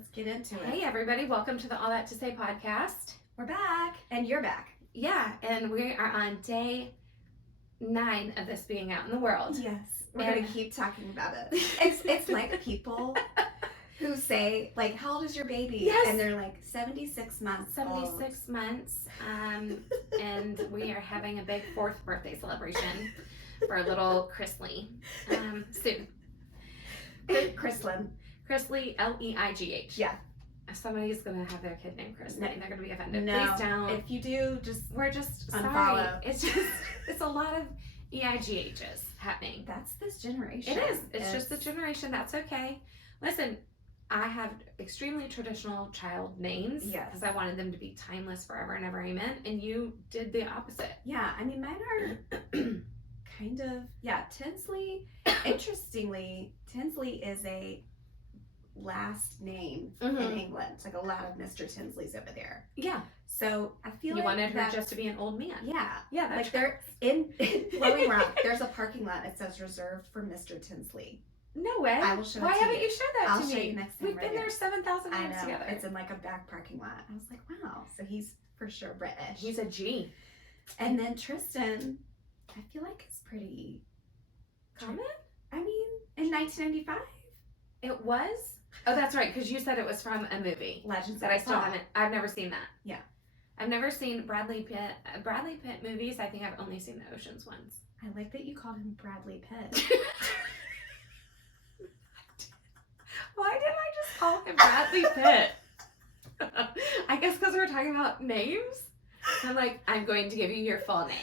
Let's get into it. Hey everybody, welcome to the All That to Say podcast. We're back, and you're back. Yeah, and we are on day 9 of this being out in the world. Yes, we're gonna keep talking about it. It's like people who say, like, how old is your baby? Yes. And they're like 76 months 76 months, and we are having a big 4th birthday celebration for little Chrisley soon. Chrislyn. Chrisley, Leigh. Yeah. Somebody's gonna have their kid named Chris. No. They're gonna be offended. No. Please don't. If you do, We're just unfollow. Sorry. It's a lot of EIGHs happening. That's this generation. It is. It's just the generation. That's okay. Listen, I have extremely traditional child names. Yes. Because I wanted them to be timeless forever and ever. Amen. And you did the opposite. Yeah. I mean, mine are kind of, Tinsley. Interestingly, Tinsley is a last name in England. It's like a lot of Mr. Tinsleys over there. Yeah. So I feel you like wanted her just to be an old man. Yeah. Yeah. That's like they're in Blowing Rock. There's a parking lot that says reserved for Mr. Tinsley. No way. I will show it Why to haven't you. you showed that I'll to me? show you next time. We've been there 7,000 I times know. together. It's in like a back parking lot. I was like, wow. So he's for sure British. He's a G. And then Tristan, I feel like it's pretty common. I mean, in 1995. It was? Oh, that's right, because you said it was from a movie. Legends that of I the still Fall. haven't. I've never seen that. Yeah. I've never seen Bradley Pitt. Bradley Pitt movies. I think I've only seen the Ocean's ones. I like that you called him Bradley Pitt. Why did I just call him Bradley Pitt? I guess because we're talking about names. I'm like, I'm going to give you your full name.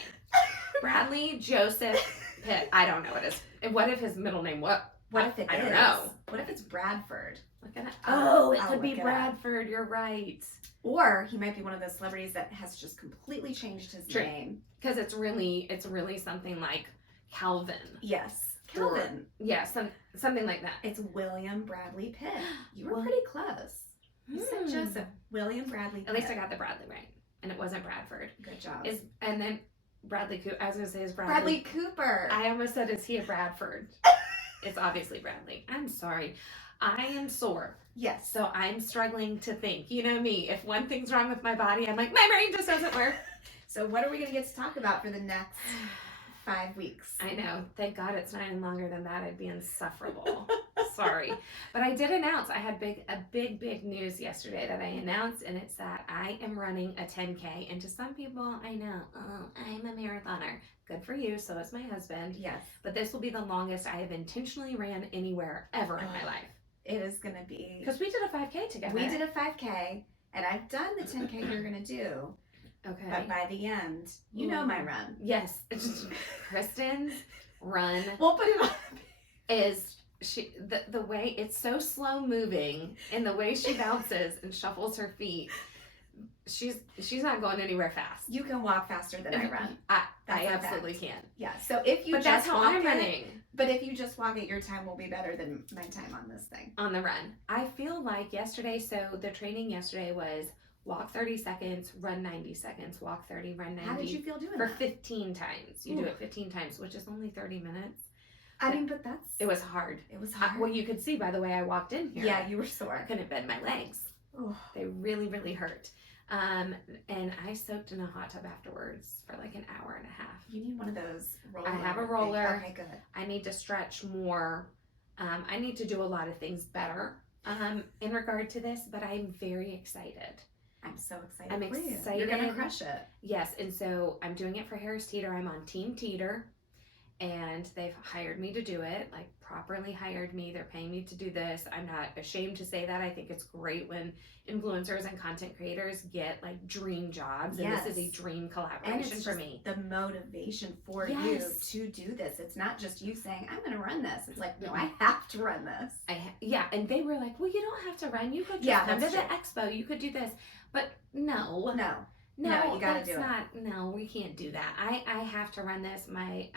Bradley Joseph Pitt. I don't know what his. What if his middle name? What if it I is? don't know. What if it's Bradford? Look at it. Oh, it I'll could be look it up. Bradford. You're right. Or he might be one of those celebrities that has just completely changed his True. name. Because it's really something like Calvin. Yes. Calvin. Yeah, something like that. It's William Bradley Pitt. You were Well- pretty close. You said Joseph. William Bradley Pitt. At least I got the Bradley right. And it wasn't Bradford. Good job. And then Bradley Cooper. I was going to say is Bradley Cooper. I almost said, is he a Bradford? It's obviously Bradley. I'm sorry. I am sore. Yes. So I'm struggling to think. You know me. If one thing's wrong with my body, I'm like, my brain just doesn't work. So what are we going to get to talk about for the next 5 weeks? I know. Thank God it's not any longer than that. I'd be insufferable. Sorry. But I did announce, I had big news yesterday that I announced, and it's that I am running a 10K. And to some people, I know, I'm a marathoner. Good for you. So is my husband. Yes. But this will be the longest I have intentionally ran anywhere ever in my life. It is going to be... Because we did a 5K together. We did a 5K, and I've done the 10K you're going to do. Okay. But by the end, you know my run. Yes. Kristen's run We'll put it on. is... the way it's so slow moving and the way she bounces and shuffles her feet, she's not going anywhere fast. You can walk faster than I run. I That's a absolutely fact. can. Yeah. So if you But just that's how walk I'm it, running but if you just walk it, your time will be better than my time on this thing. on the run. I feel like yesterday, so the training yesterday was walk 30 seconds, run 90 seconds, walk 30, run 90. How did you feel doing for that? 15 times. You do it 15 times, which is only 30 minutes. I mean, but that's... It was hard. It was hard. Well, you could see by the way I walked in here. Yeah, you were I sore. couldn't bend my legs. Ooh. They really hurt. And I soaked in a hot tub afterwards for like an hour and a half. You need one of those roller I have a things. roller. Okay, good. I need to stretch more. I need to do a lot of things better in regard to this, but I'm very excited. I'm so excited. I'm for you. excited. You're gonna crush it. Yes, and so I'm doing it for Harris Teeter. I'm on Team Teeter, and they've hired me to do it, like properly hired me. They're paying me to do this. I'm not ashamed to say that. I think it's great when influencers and content creators get like dream jobs, and this is a Yes. dream And collaboration it's for just me. the motivation for Yes. you to do this. It's not just you saying, I'm going to run this. It's like, no, I have to run this. Yeah, and they were like, well, you don't have to run. You could just Yeah, come to that's the true. expo. You could do this. But no. No, you gotta that's do it. not. No, we can't do that. I have to run this. My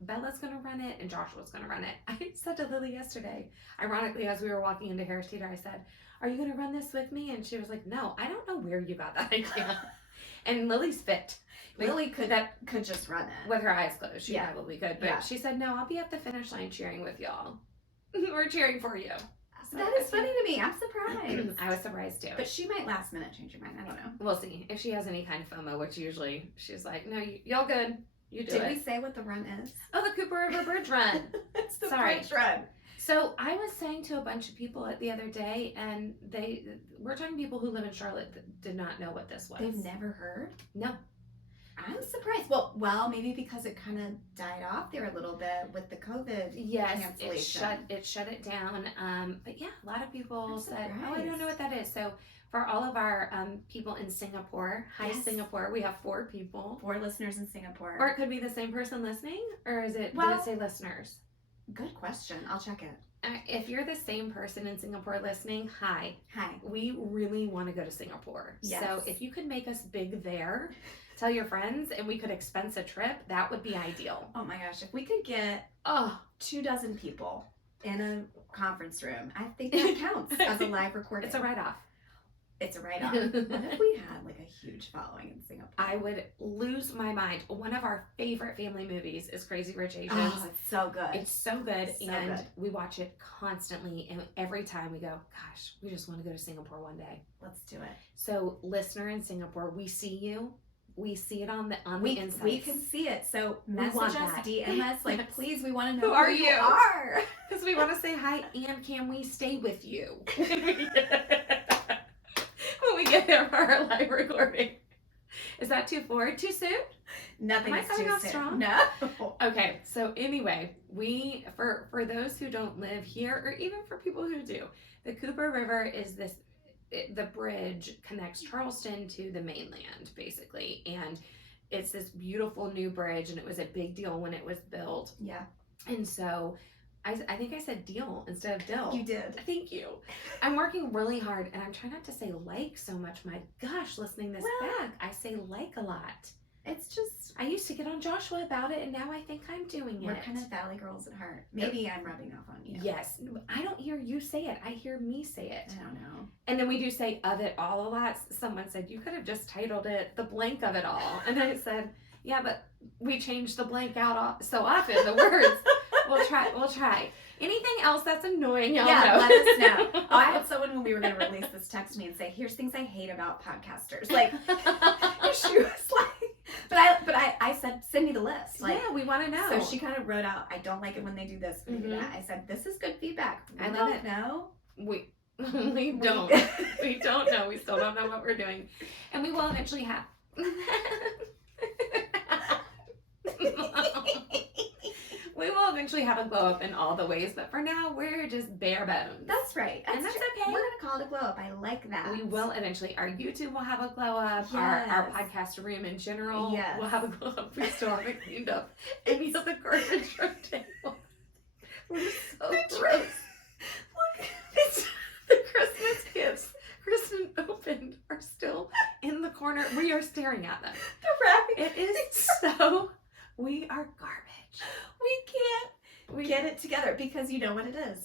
Bella's gonna run it, and Joshua's gonna run it. I said to Lily yesterday, ironically, as we were walking into Harris Teeter, I said, "Are you gonna run this with me?" And she was like, "No, I don't know where you got that idea." And Lily's fit. Lily could just run it. With her eyes closed, she Yeah. probably could. But Yeah. she said, "No, I'll be at the finish line cheering with y'all. We're cheering for you." So That is funny to me. I'm surprised. I was surprised too. But she might last minute change her mind. I don't know. We'll see if she has any kind of FOMO, which usually she's like, "No, y'all good. You do Did it." we say what the run is? Oh, the Cooper River Bridge Run. It's the Sorry. bridge run. So I was saying to a bunch of people the other day, and we're talking people who live in Charlotte that did not know what this was. They've never heard? No. I'm surprised. Well, maybe because it kind of died off there a little bit with the COVID cancellation. It shut it down. But yeah, a lot of people I'm said, "Oh, I surprised. don't know what that is." So for all of our people in Singapore, hi Yes. Singapore, we have 4 people. 4 listeners in Singapore. Or it could be the same person listening, or did it say listeners? Good question. I'll check it. If you're the same person in Singapore listening, hi. Hi. We really want to go to Singapore. Yes. So if you could make us big there, tell your friends, and we could expense a trip, that would be ideal. Oh my gosh, if we could get 24 people in a conference room, I think that counts as a live recording. It's a write-off. It's a write-off. What if we had like a huge following in Singapore? I would lose my mind. One of our favorite family movies is Crazy Rich Asians. Oh, it's so good. It's so good, So and good. we watch it constantly, and every time we go, gosh, we just want to go to Singapore one day. Let's do it. So, listener in Singapore, we see you. We see it on the inside. We can see it. So message want us, that. DM us, like, please, we want to know Who are you you? are. Because we want to say hi, and can we stay with you when we get there for our live recording? Is that too forward? Too soon? Nothing Am I is coming too off soon. strong? No. Okay, so anyway, we for those who don't live here, or even for people who do, the Cooper River is the bridge connects Charleston to the mainland, basically, and it's this beautiful new bridge, and it was a big deal when it was built. Yeah. And so I think I said deal instead of dill. You did. Thank you. I'm working really hard, and I'm trying not to say like so much. My gosh, listening this back, I say like a lot. It's just, I used to get on Joshua about it, and now I think I'm doing we're it. kind of Valley girls at heart. Maybe I'm rubbing off on you. Yes. I don't hear you say it. I hear me say it. I don't know. And then we do say of it all a lot. Someone said, you could have just titled it The Blank of It All. And I said, yeah, but we change the blank out so often, the words. We'll try. Anything else that's annoying, y'all Yeah, know. let us know. Oh, I had someone when we were going to release this text me and say, here's things I hate about podcasters. Like, she was like, but I said, send me the list. Like, yeah, we want to know. So she kind of wrote out, I don't like it when they do this, when they do that. I said, this is good feedback. I We love don't it. know. We don't. We don't know. We still don't know what we're doing. And we will eventually have. We will eventually have a glow up in all the ways, but for now, we're just bare bones. That's right. And that's okay. We're going to call it a glow up. I like that. We will eventually. Our YouTube will have a glow up. Yes. Our podcast room in general will have a glow up. We still haven't cleaned up any of the garbage from table. We're so gross. Look, It's the Christmas gifts Kristen opened are still in the corner. We are staring at them. the wrapping. It is so. We are garbage. We can't get it together because you know what it is.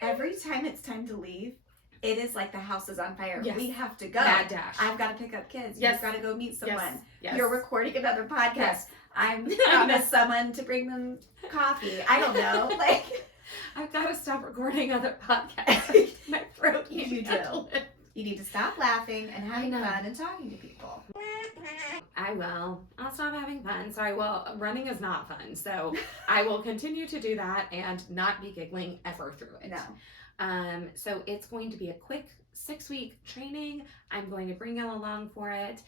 Every time it's time to leave, it is like the house is on fire. Yes. We have to go. Mad dash. I've got to pick up kids. Yes. You've got to go meet someone. Yes. You're recording another podcast. Yes. I'm promised someone to bring them coffee. I don't know. Like, I've got to stop recording other podcasts. My throat can't You do. handle it. you need to stop laughing and having I know. fun and talking to people. I will. I'll stop having fun. Sorry, well, running is not fun. So I will continue to do that and not be giggling ever through it. No. So it's going to be a quick 6-week training. I'm going to bring y'all along for it.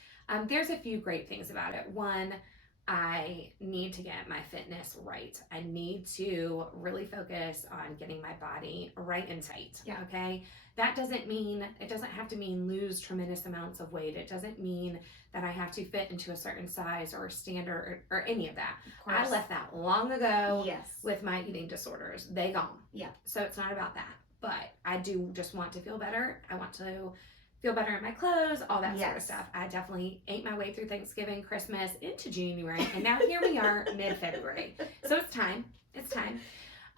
There's a few great things about it. One, I need to get my fitness right. I need to really focus on getting my body right and tight. Yeah. Okay. That doesn't mean, it doesn't have to mean lose tremendous amounts of weight. It doesn't mean that I have to fit into a certain size or standard or any of that. Of course. I left that long ago Yes. with my eating disorders. They gone. Yeah. So it's not about that. But I do just want to feel better. I want to feel better in my clothes, all that sort of Yes. stuff. I definitely ate my way through Thanksgiving, Christmas, into January, and now here we are, mid-February. So it's time. It's time.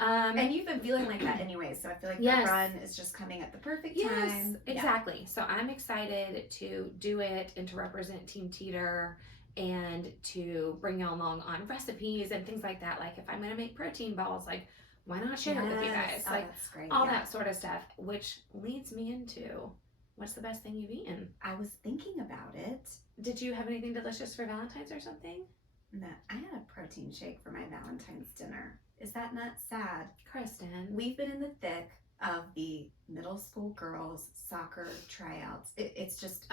And you've been feeling like that anyway, so I feel like Yes. the run is just coming at the perfect Yes, time. exactly. So I'm excited to do it and to represent Team Teeter and to bring y'all along on recipes and things like that. Like if I'm going to make protein balls, like Why not share it with you guys? Oh, Like that's great. all that sort of stuff, which leads me into what's the best thing you've eaten? I was thinking about it. Did you have anything delicious for Valentine's or something? No, I had a protein shake for my Valentine's dinner. Is that not sad? Kristen. We've been in the thick of the middle school girls soccer tryouts. It's just,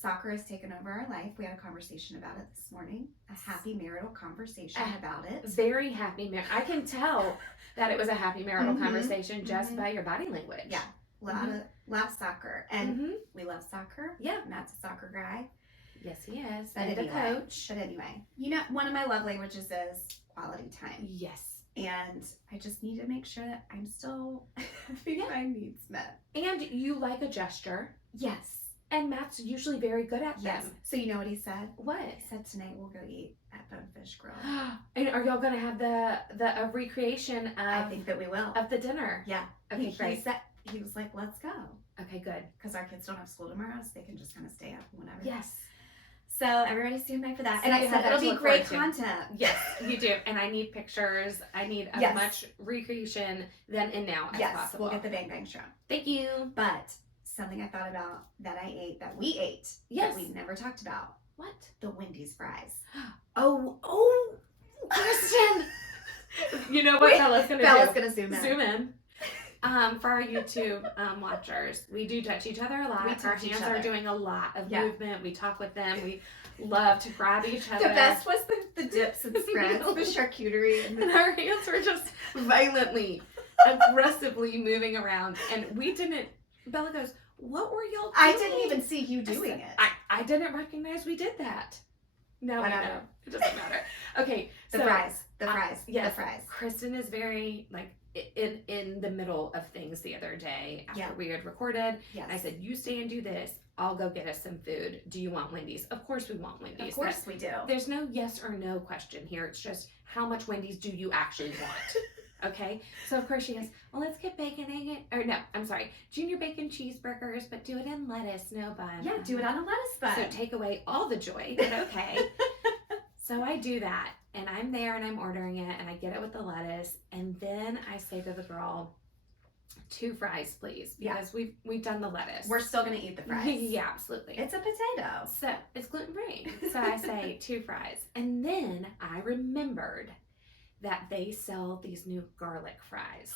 soccer has taken over our life. We had a conversation about it this morning. A happy marital conversation about it. Very happy. I can tell that it was a happy marital conversation just by your body language. Yeah. A lot of soccer. And we love soccer. Yeah. Matt's a soccer guy. Yes, he is. But And anyway, a coach. But anyway, one of my love languages is quality time. Yes. And I just need to make sure that I'm still having my needs met. And you like a gesture. Yes. And Matt's usually very good at them. So you know what he said? What? He said tonight we'll go eat at Bonefish Grill. And are y'all gonna have the recreation of? I think that we will. Of the dinner. Yeah. Okay, great. He was like, let's go. Okay, good. Because our kids don't have school tomorrow, so they can just kind of stay up whenever. Yes. So everybody stand by for that. So and I you said have that it'll to be look great forward to. content. Yes, you do. And I need pictures. I need as much recreation then and now as possible. We'll get the Bang Bang show. Thank you. But something I thought about that we ate, yes, that we never talked about. What? The Wendy's fries. Oh, Kristen. You know what Bella's gonna do? Bella's gonna zoom in. Zoom in. For our YouTube watchers, we do touch each other a lot. Our hands are doing a lot of movement. We talk with them. We love to grab each other. The best was the dips and spreads, the charcuterie, and our hands were just violently, aggressively moving around. And we didn't. Bella goes, "What were y'all doing?" I didn't even see you doing it. I didn't recognize we did that. Now we know. It doesn't matter. Okay, the fries. Yes, the fries. Kristen is very in the middle of things the other day after we had recorded. Yes. I said, "You stay and do this. I'll go get us some food. Do you want Wendy's?" Of course we want Wendy's. Of course we do. There's no yes or no question here. It's just how much Wendy's do you actually want? Okay. So of course she goes, "Well, let's get bacon, egg, or no, I'm sorry, junior bacon cheeseburgers, but do it in lettuce, no bun." Yeah, do it on a lettuce bun. So take away all the joy, but okay. So I do that, and I'm there, and I'm ordering it, and I get it with the lettuce, and then I say to the girl, 2 fries, please, because we've done the lettuce. We're still gonna eat the fries. Yeah, absolutely. It's a potato. So it's gluten-free. So I say 2 fries, and then I remembered that they sell these new garlic fries.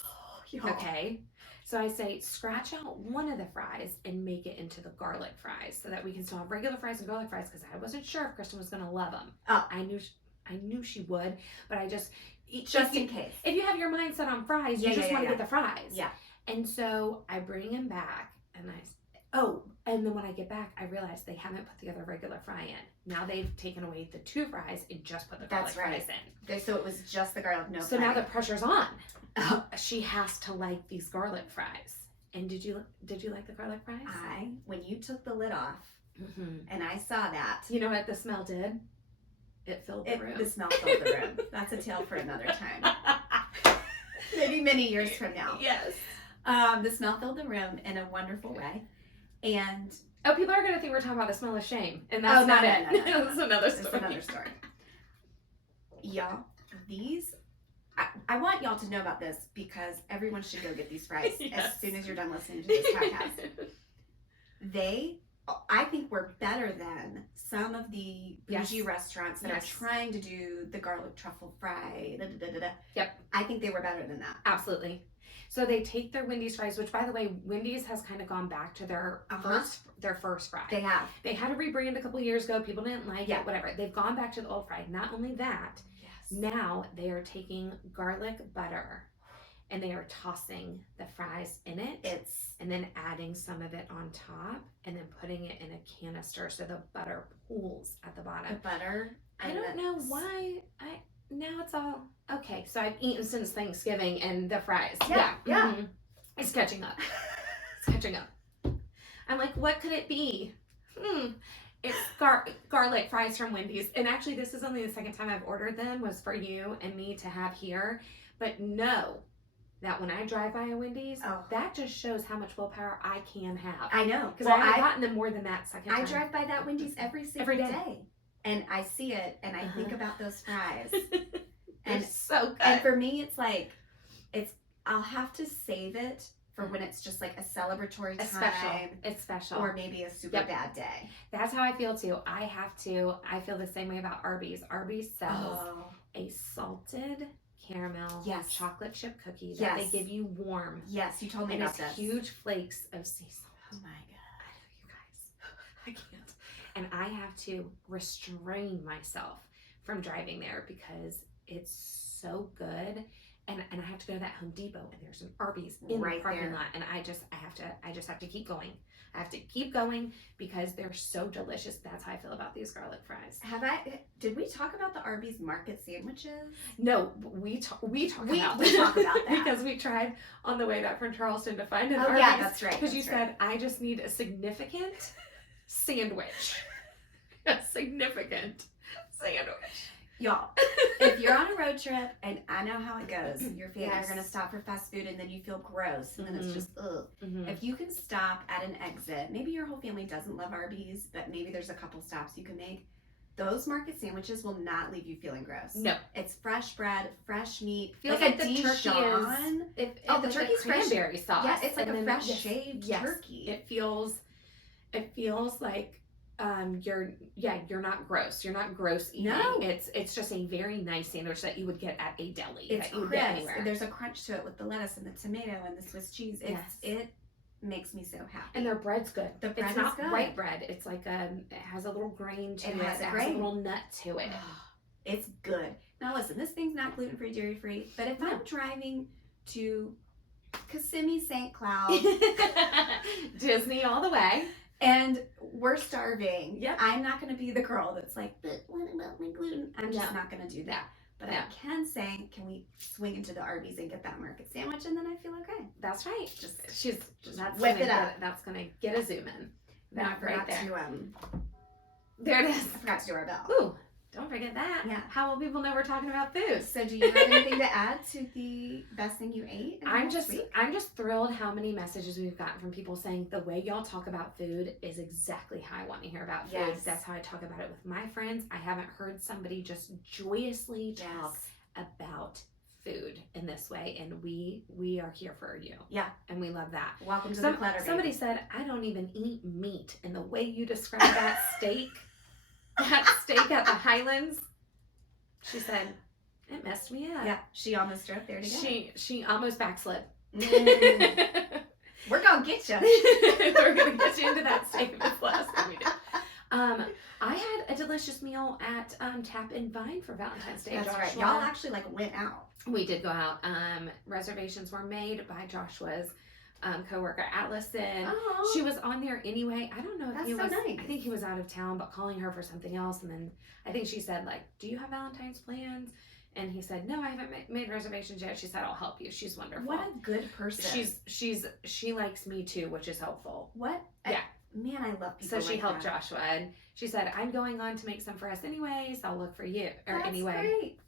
Okay. So I say, scratch out one of the fries and make it into the garlic fries so that we can still have regular fries and garlic fries, because I wasn't sure if Kristen was going to love them. Oh. I knew she would, but I just in case. If you have your mind set on fries, you just want to get the fries. Yeah. And so I bring them back, and and then when I get back, I realize they haven't put the other regular fry in. Now they've taken away the 2 fries and just put the garlic fries in. So it was just the garlic, no So fry. now the pressure's on. She has to like these garlic fries. And did you like the garlic fries? When you took the lid off, and I saw that. You know what the smell did? It filled the room. The smell filled the room. That's a tale for another time. Maybe many years from now. Yes. The smell filled the room in a wonderful way. And people are going to think we're talking about the smell of shame. And that's not it. No. That's another story. That's another story. Y'all, these... I want y'all to know about this because everyone should go get these fries as soon as you're done listening to this podcast. I think we're better than some of the bougie restaurants that are trying to do the garlic truffle fry. Yep. I think they were better than that. Absolutely. So they take their Wendy's fries, which, by the way, Wendy's has kind of gone back to their first fry. They have. They had a rebrand a couple years ago. People didn't like it, whatever. They've gone back to the old fry. Not only that, now they are taking garlic butter and they are tossing the fries in it. And then adding some of it on top and then putting it in a canister so the butter pools at the bottom. The butter. I don't know why. Now it's all okay. So I've eaten since Thanksgiving and the fries. Yeah. Mm-hmm. It's catching up. I'm like, what could it be? It's garlic fries from Wendy's. And actually, this is only the second time I've ordered them, was for you and me to have here. But know that when I drive by a Wendy's, that just shows how much willpower I can have. I know. Because I've gotten them more than that second time. I drive by that Wendy's every day. And I see it, and I think about those fries. And so good. And for me, it's like, I'll have to save it for when it's just like a celebratory It's time. special. It's special. Or maybe a super bad day. That's how I feel too. I feel the same way about Arby's. Arby's sells a salted caramel chocolate chip cookie that they give you warm. Yes, you told me about this. And it's huge flakes of sea salt. Oh my God. I know, you guys. I can't. And I have to restrain myself from driving there because it's so good. And I have to go to that Home Depot and there's an Arby's in the parking lot. And I just have to keep going. I have to keep going because they're so delicious. That's how I feel about these garlic fries. Did we talk about the Arby's market sandwiches? No, we talk about that because we tried on the way back from Charleston to find an Arby's. Yeah, that's right. Because you said, I just need a significant sandwich. A significant sandwich. Y'all, if you're on a road trip, and I know how it goes, your family are going to stop for fast food and then you feel gross and then it's just ugh. If you can stop at an exit, maybe your whole family doesn't love Arby's, but maybe there's a couple stops you can make. Those market sandwiches will not leave you feeling gross. No. It's fresh bread, fresh meat. Feels like the Dijon. The turkey's cranberry sauce. Yeah, it's like a fresh shaved turkey. It feels like you're not gross. You're not gross eating. No. It's just a very nice sandwich that you would get at a deli. It's that you would get anywhere. There's a crunch to it with the lettuce and the tomato and the Swiss cheese. It makes me so happy. And their bread's good. The bread it's not is good. White bread. It's like it has a little grain to it. It has a little nut to it. It's good. Now listen, this thing's not gluten-free, dairy-free, but if I'm driving to Kissimmee, St. Cloud, Disney all the way, and we're starving. Yep. I'm not going to be the girl that's like, but what about my gluten? I'm just not going to do that. But I can say, can we swing into the Arby's and get that market sandwich, and then I feel okay. That's right. That's whip it up. That's gonna get a zoom in. Now I forgot there. to there it is. I forgot to do our bell. Ooh, don't forget that. Yeah. How will people know we're talking about food? So do you have anything to add to the best thing you ate? I'm just thrilled how many messages we've gotten from people saying the way y'all talk about food is exactly how I want to hear about food. Yes. That's how I talk about it with my friends. I haven't heard somebody just joyously talk about food in this way, and we are here for you. Yeah. And we love that. Welcome to the clutter. Somebody said, I don't even eat meat, and the way you describe that steak at the Highlands, she said, it messed me up. Yeah, she almost drove there to get She almost backslid. We're gonna get you. We're gonna get you into that steak if it's less than we did. I had a delicious meal at Tap and Vine for Valentine's Day. That's Joshua. right. Y'all actually went out. We did go out. Reservations were made by Joshua's coworker Allison. Oh. She was on there anyway. I don't know if he was. Nice. I think he was out of town, but calling her for something else. And then I think she said, do you have Valentine's plans? And he said, no, I haven't made reservations yet. She said, I'll help you. She's wonderful. What a good person. She likes me too, which is helpful. What? Yeah. Man, I love people. So she helped Joshua, and she said, I'm going on to make some for us anyways. I'll look for you. That's great.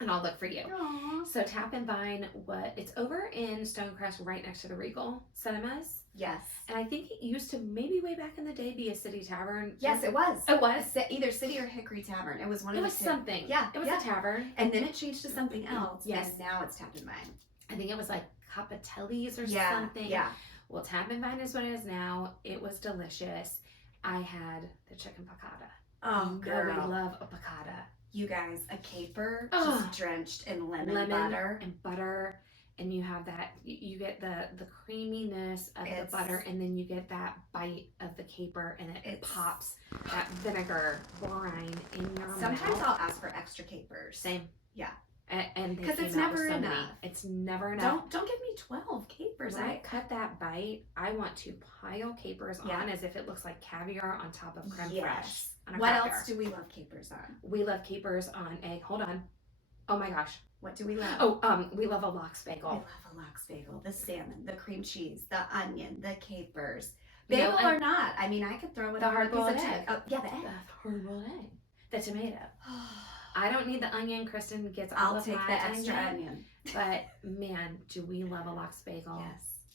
And I'll look for you. Aww. So Tap and Vine, it's over in Stonecrest, right next to the Regal Cinemas. Yes. And I think it used to, maybe way back in the day, be a city tavern. Yes, it was. It was. Either City or Hickory Tavern. It was one of the two. It was something. Yeah. It was a tavern. And then it changed to something else. Yes. And now it's Tap and Vine. I think it was like Capitelli's or Yeah. something. Yeah. Well, Tap and Vine is what it is now. It was delicious. I had the chicken piccata. Oh, girl. I love a piccata. You guys, a caper just drenched in lemon butter. And butter. And you have that, you get the creaminess of the butter, and then you get that bite of the caper, and it pops that vinegar brine in your mouth. Sometimes I'll ask for extra capers. Same. Yeah. And because it's never enough. It's never enough. Don't give me 12 capers. When I cut that bite, I want to pile capers on as if it looks like caviar on top of creme fraiche. What else do we love capers on? We love capers on egg. Hold on. Oh my gosh. What do we love? Oh, we love a lox bagel. I love a lox bagel. The salmon, the cream cheese, the onion, the capers. Bagel or not. I mean, I could throw in the hard-boiled piece of egg. Oh, yeah, the egg. The hard-boiled egg. The tomato. I don't need the onion. Kristen gets all I'll of take my the extra onion. But man, do we love a lox bagel?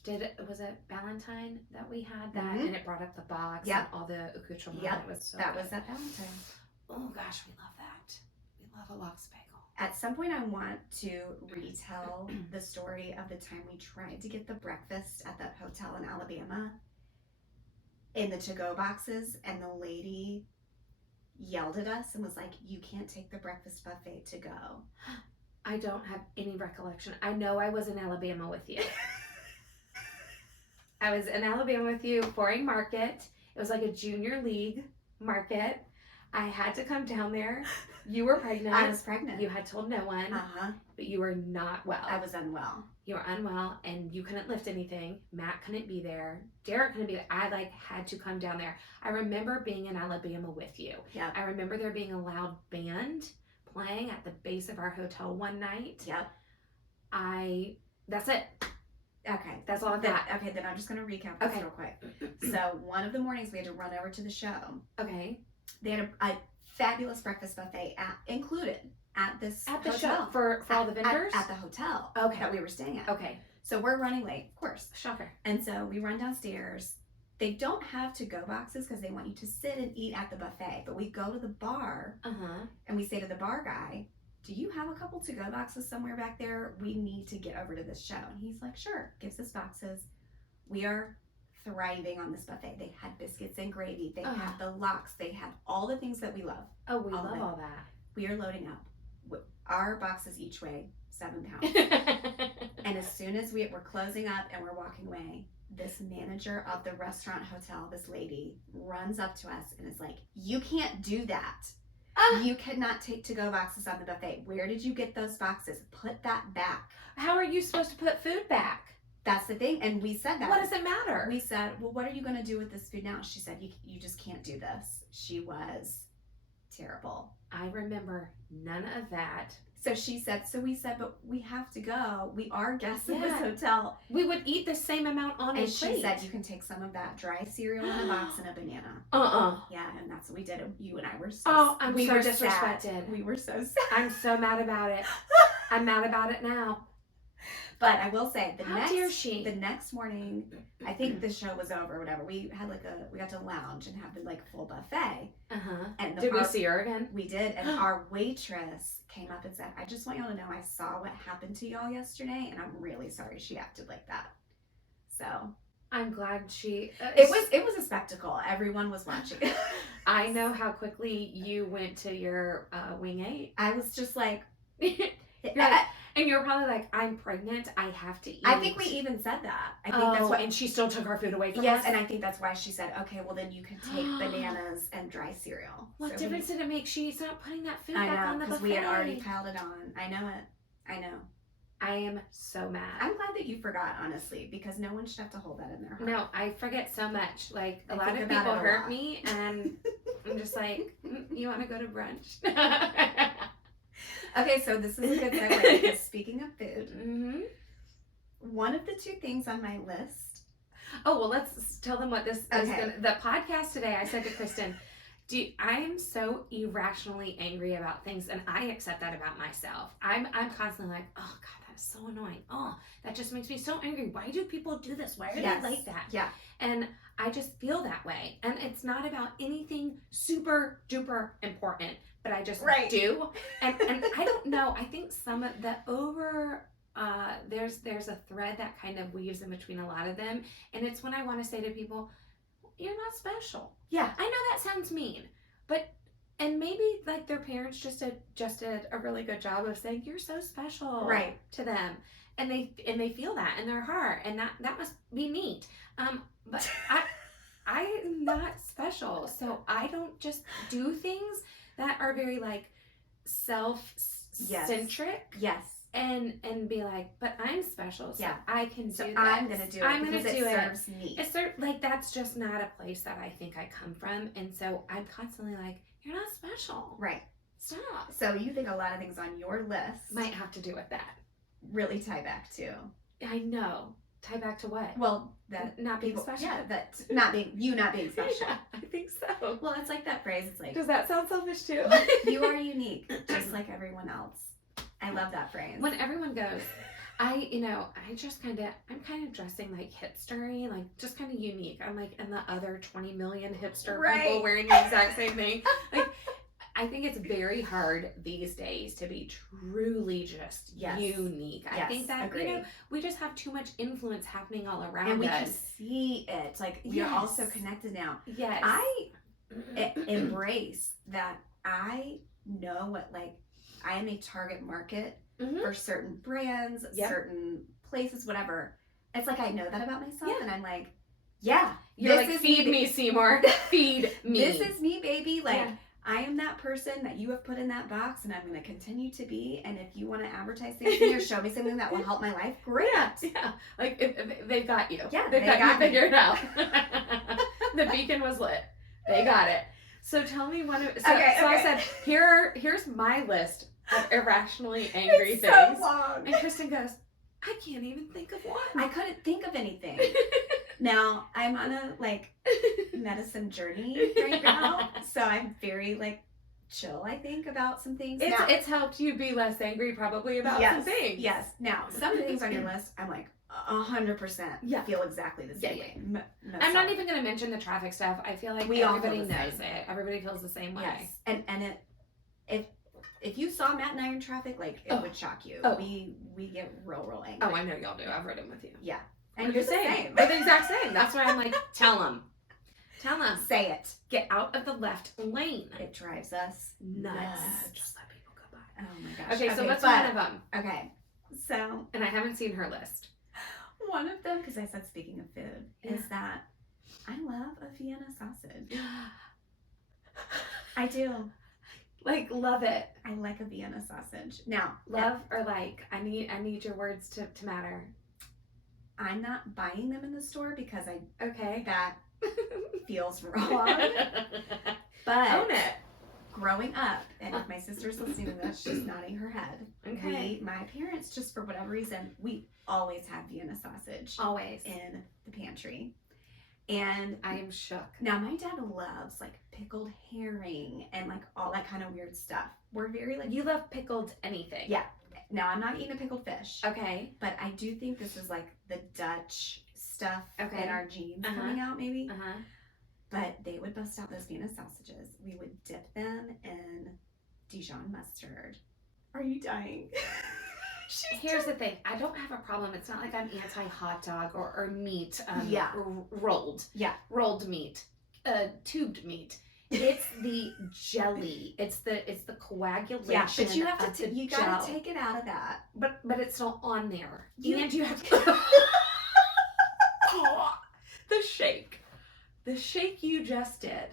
Yes. Was it Valentine that we had that, and it brought up the box and all the accoutrement? Yep. It was so that good. was that Valentine. Oh gosh, we love that. We love a lox bagel. At some point, I want to retell the story of the time we tried to get the breakfast at that hotel in Alabama in the to-go boxes, and the lady yelled at us and was like, "You can't take the breakfast buffet to go." I don't have any recollection. I know I was in Alabama with you. I was in Alabama with you for a market. It was like a junior league market. I had to come down there. You were pregnant. I was pregnant. You had told no one, but you were not well. I was unwell. You were unwell, and you couldn't lift anything. Matt couldn't be there. Derek couldn't be there. I had to come down there. I remember being in Alabama with you. Yeah. I remember there being a loud band playing at the base of our hotel one night. Yep. That's it. Okay. That's all I've got. Okay, then I'm just going to recap this real quick. So one of the mornings we had to run over to the show. Okay. They had a fabulous breakfast buffet included at this at the hotel. show for all the vendors? At the hotel that we were staying at. Okay. So we're running late, of course. Shocker. And so we run downstairs. They don't have to-go boxes because they want you to sit and eat at the buffet. But we go to the bar and we say to the bar guy, "Do you have a couple to-go boxes somewhere back there? We need to get over to this show." And he's like, "Sure." Gives us boxes. We are thriving on this buffet. They had biscuits and gravy. They had the lox. They had all the things that we love. Oh, we love all that. We are loading up. Our boxes each weigh 7 pounds. And as soon as we're closing up and we're walking away, this manager of the restaurant hotel, this lady, runs up to us and is like, "You can't do that. You cannot take to-go boxes on the buffet. Where did you get those boxes? Put that back." How are you supposed to put food back? That's the thing. And we said that. What does it matter? We said, "Well, what are you going to do with this food now?" She said, you just can't do this. She was terrible. I remember none of that. So we said, "But we have to go. We are guests of this hotel." We would eat the same amount on a plate. And she said, "You can take some of that dry cereal in a box and a banana." Yeah, and that's what we did. You and I were so we were disrespected. Sad. We were so sad. I'm so mad about it. I'm mad about it now. But I will say, the next morning, I think the show was over, whatever. We had we got to lounge and have the full buffet. And did we see her again? We did, and our waitress came up and said, "I just want y'all to know I saw what happened to y'all yesterday, and I'm really sorry she acted like that." So I'm glad she. It was a spectacle. Everyone was watching. I know how quickly you went to your wing 8. I was just like. And you were probably like, "I'm pregnant. I have to eat." I think we even said that. I think that's why. And she still took our food away from us? Yes, and I think that's why she said, "Okay, well then you can take bananas and dry cereal." What difference did it make? She's not putting that food back on the buffet. because we had already piled it on. I know it. I know. I am so mad. I'm glad that you forgot, honestly, because no one should have to hold that in their heart. No, I forget so much. Like, a lot of people hurt me, and I'm just like, "You want to go to brunch?" Okay, so this is a good segue, because speaking of food, one of the 2 things on my list. Oh, well, let's tell them what this is. The podcast today, I said to Kristen, I am so irrationally angry about things, and I accept that about myself. I'm constantly like, "Oh, God, that's so annoying. Oh, that just makes me so angry. Why do people do this? Why are they like that?" Yeah. And I just feel that way. And it's not about anything super duper important, but I just do. And I don't know. I think some of the there's a thread that kind of weaves in between a lot of them. And it's when I want to say to people, "You're not special." Yeah. I know that sounds mean, and maybe their parents just did a really good job of saying, "You're so special," to them. And they feel that in their heart, and that must be neat. But I'm not special, so I don't just do things that are very self-centric. Yes. And be like, "But I'm special, so I can do this. I'm gonna do it. I'm gonna do it. Serves me." It's that's just not a place that I think I come from, and so I'm constantly like, "You're not special. Right. Stop." So you think a lot of things on your list might have to do with that. Really tie back to. I know. Tie back to what? Well, that not being special. Yeah, that not being special. Yeah, I think so. Well, it's like that phrase. It's like, does that sound selfish too? You are unique, just like everyone else. I love that phrase. When everyone goes, I'm kind of dressing like hipstery, just kind of unique. I'm like, and the other 20 million hipster people wearing the exact same thing. I think it's very hard these days to be truly just Yes. unique. I Yes, think that agreed. we just have too much influence happening all around And we us. can see it. Like, we are all so connected now. Yes. I embrace that I know what, like, I am a target market for certain brands, certain places, whatever. It's like I know that about myself, and I'm like, yeah. You're like, feed me, Seymour. Feed me. This is me, baby. Like, I am that person that you have put in that box, and I'm going to continue to be. And if you want to advertise something or show me something that will help my life, great. Yeah. Like, if they've got you. Yeah, they've got you me. figured out. The beacon was lit. They got it. So tell me one of. So I said, here's my list of irrationally angry things. So long. And Kristen goes, I can't even think of one. I couldn't think of anything. Now, I'm on a, like, medicine journey right now, so I'm very, like, chill, I think, about some things. It's helped you be less angry probably about some things. Yes. Now, some things on your list, I'm like, 100% feel exactly the same way. I'm not even going to mention the traffic stuff. I feel like everybody knows it. Everybody feels the same way. Yes. And if you saw Matt and I in traffic, like, it would shock you. We get real angry. Oh, I know y'all do. I've ridden with you. Yeah. And you're the same. We're the exact same. That's why I'm like, tell them. Say it. Get out of the left lane. It drives us nuts. Just let people go by. Oh my gosh. Okay, so what's one of them? Okay. So. And I haven't seen her list. One of them, because I said speaking of food, is that I love a Vienna sausage. I do. Like, love it. I like a Vienna sausage. Now, love or like? I need your words to matter. I'm not buying them in the store because that feels wrong. But own it. Growing up, and if my sister's listening to this, she's nodding her head. Okay. My parents, just for whatever reason, we always had Vienna sausage. Always. In the pantry. And I am shook. Now, my dad loves, like, pickled herring and, like, all that kind of weird stuff. We're very, like... You love pickled anything. Yeah. Now, I'm not eating a pickled fish. Okay. But I do think this is, like, the Dutch stuff in our genes coming out, maybe. But they would bust out those Vienna sausages. We would dip them in Dijon mustard. Are you dying? Here's the thing. I don't have a problem. It's not like I'm anti-hot dog or meat rolled. Yeah. Rolled meat. Tubed meat. It's the jelly. It's the coagulation. Yeah, but you have to you gotta take it out of that. But it's still on there. And you have to the shake. The shake you just did.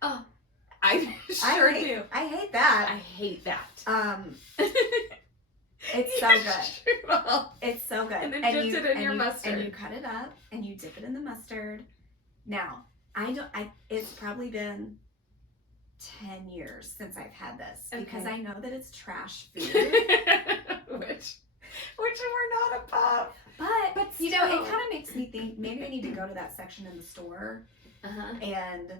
Oh, I do. I hate that. I hate that. It's so good. It's so good. And then dipped it in your mustard. And you cut it up and you dip it in the mustard. Now, it's probably been 10 years since I've had this because I know that it's trash food. which we're not above. But you know, it kind of makes me think maybe I need to go to that section in the store and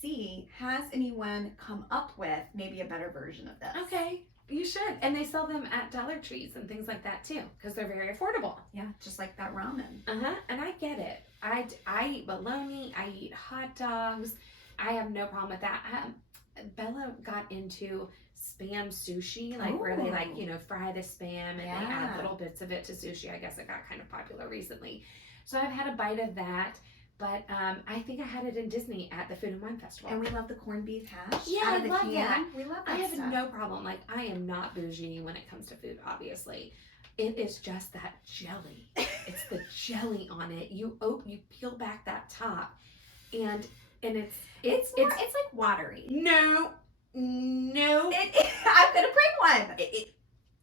see, has anyone come up with maybe a better version of this? Okay, you should. And they sell them at Dollar Trees and things like that too because they're very affordable. Yeah, just like that ramen. And I get it. I eat bologna. I eat hot dogs. I have no problem with that. Bella got into spam sushi, like where they like, fry the spam and they add little bits of it to sushi. I guess it got kind of popular recently. So I've had a bite of that, but I think I had it in Disney at the Food and Wine Festival. And we love the corned beef hash. Yeah, I love that. We love that I have stuff. no problem. Like, I am not bougie when it comes to food, obviously. It is just that jelly. It's the jelly on it. You peel back that top, and it's like watery. No. I'm gonna bring one.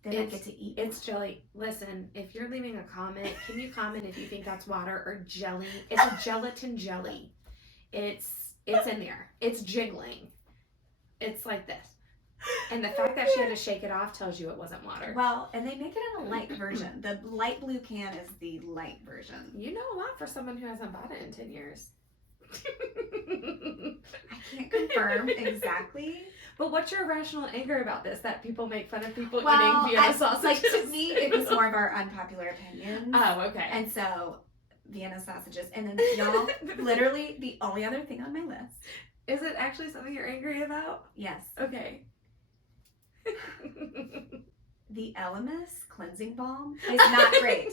Then I get to eat. It's jelly. Listen, if you're leaving a comment, can you comment if you think that's water or jelly? It's a gelatin jelly. It's in there. It's jiggling. It's like this. And the fact that she had to shake it off tells you it wasn't water. Well, and they make it in a light version. The light blue can is the light version. You know a lot for someone who hasn't bought it in 10 years. I can't confirm exactly. But what's your irrational anger about this? That people make fun of people eating Vienna sausages? Like, to me, it was more of our unpopular opinions. Oh, okay. And so, Vienna sausages. And then, y'all, literally, the only other thing on my list Is it actually something you're angry about? Yes. Okay. The Elemis cleansing balm is not great.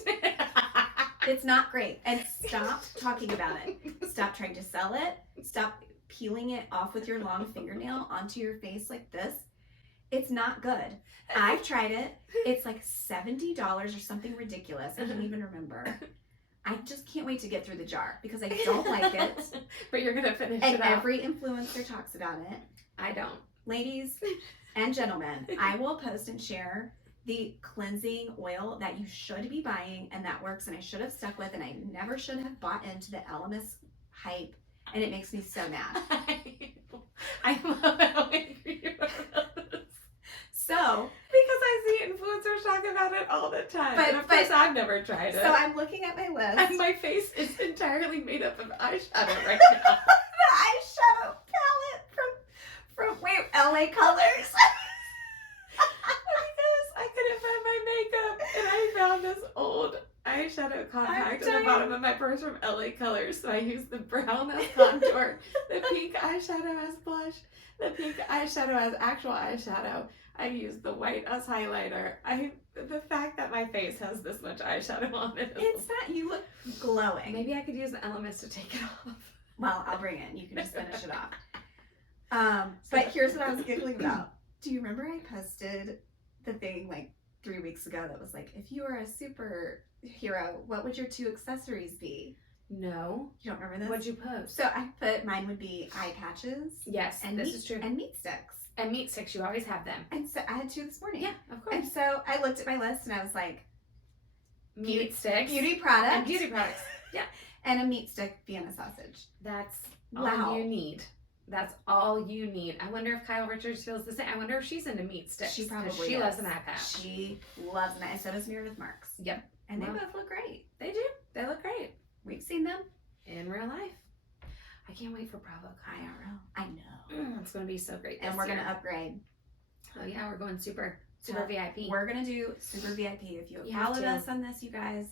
It's not great. And stop talking about it. Stop trying to sell it. Stop peeling it off with your long fingernail onto your face like this. It's not good. I've tried it. It's like $70 or something ridiculous. I can't even remember. I just can't wait to get through the jar because I don't like it. But you're going to finish And it out. every influencer talks about it. I don't. Ladies and gentlemen, I will post and share the cleansing oil that you should be buying and that works and I should have stuck with and I never should have bought into the Elemis hype and it makes me so mad. I love how angry you are about this. So, because I see influencers talk about it all the time. And of course I've never tried it. So I'm looking at my list. And my face is entirely made up of eyeshadow right now. The eyeshadow palette from LA Colors. Because I couldn't find my makeup and I found this old eyeshadow compact at the bottom of my purse from LA Colors. So I used the brown as contour, the pink eyeshadow as blush, the pink eyeshadow as actual eyeshadow. I used the white as highlighter. The fact that my face has this much eyeshadow on it. It's not, you look glowing. Maybe I could use the Elemis to take it off. Well, I'll bring it. You can just finish it off. But here's what I was giggling about. Do you remember I posted the thing like 3 weeks ago that was like, if you were a superhero, what would your 2 accessories be? No. You don't remember this? What'd you post? So I put mine would be eye patches. Yes, and this meat, is true. And meat sticks. And meat sticks, you always have them. And so I had 2 this morning. Yeah, of course. And so I looked at my list and I was like, Meat sticks. Beauty products. And beauty products. Yeah. And a meat stick Vienna sausage. That's Wow. all you need. That's all you need. I wonder if Kyle Richards feels the same. I wonder if she's into meat sticks. She probably She is. loves an eye patch. She loves an eye. And so does Miranda Marks. Yep. And they Wow. both look great. They do. They look great. We've seen them. In real life. I can't wait for Bravo IRL. I know. It's going to be so great And this we're year. going to upgrade. Oh yeah, we're going super Uh, VIP. We're going to do super VIP. If you have You have followed to. us on this, you guys,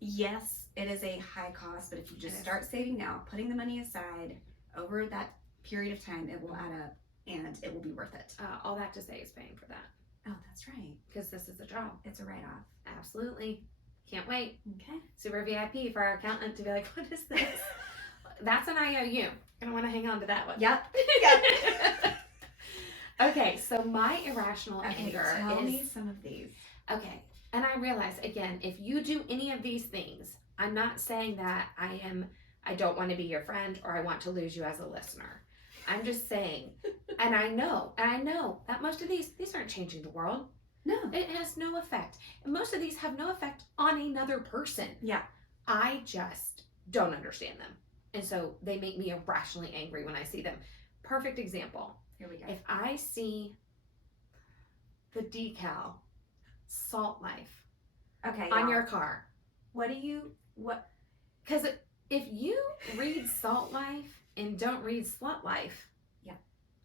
yes, it is a high cost, but if you just It is. start saving now, putting the money aside over that period of time, it will add up and it will be worth it. All that to say is paying for that. Oh, that's right. Because this is a job. It's a write-off. Absolutely. Can't wait. Okay. Super VIP for our accountant to be like, what is this? That's an IOU. I don't want to hang on to that one. Yep. Okay, so my irrational anger tell is me some of these. okay. And I realize again, if you do any of these things, I'm not saying that I don't want to be your friend or I want to lose you as a listener. I'm just saying, and I know that most of these aren't changing the world. No. It has no effect. And most of these have no effect on another person. Yeah. I just don't understand them. And so they make me irrationally angry when I see them. Perfect example. Here we go. If I see the decal Salt Life Okay. on y'all. your car, What? because if you read Salt Life and don't read Slut Life, yeah,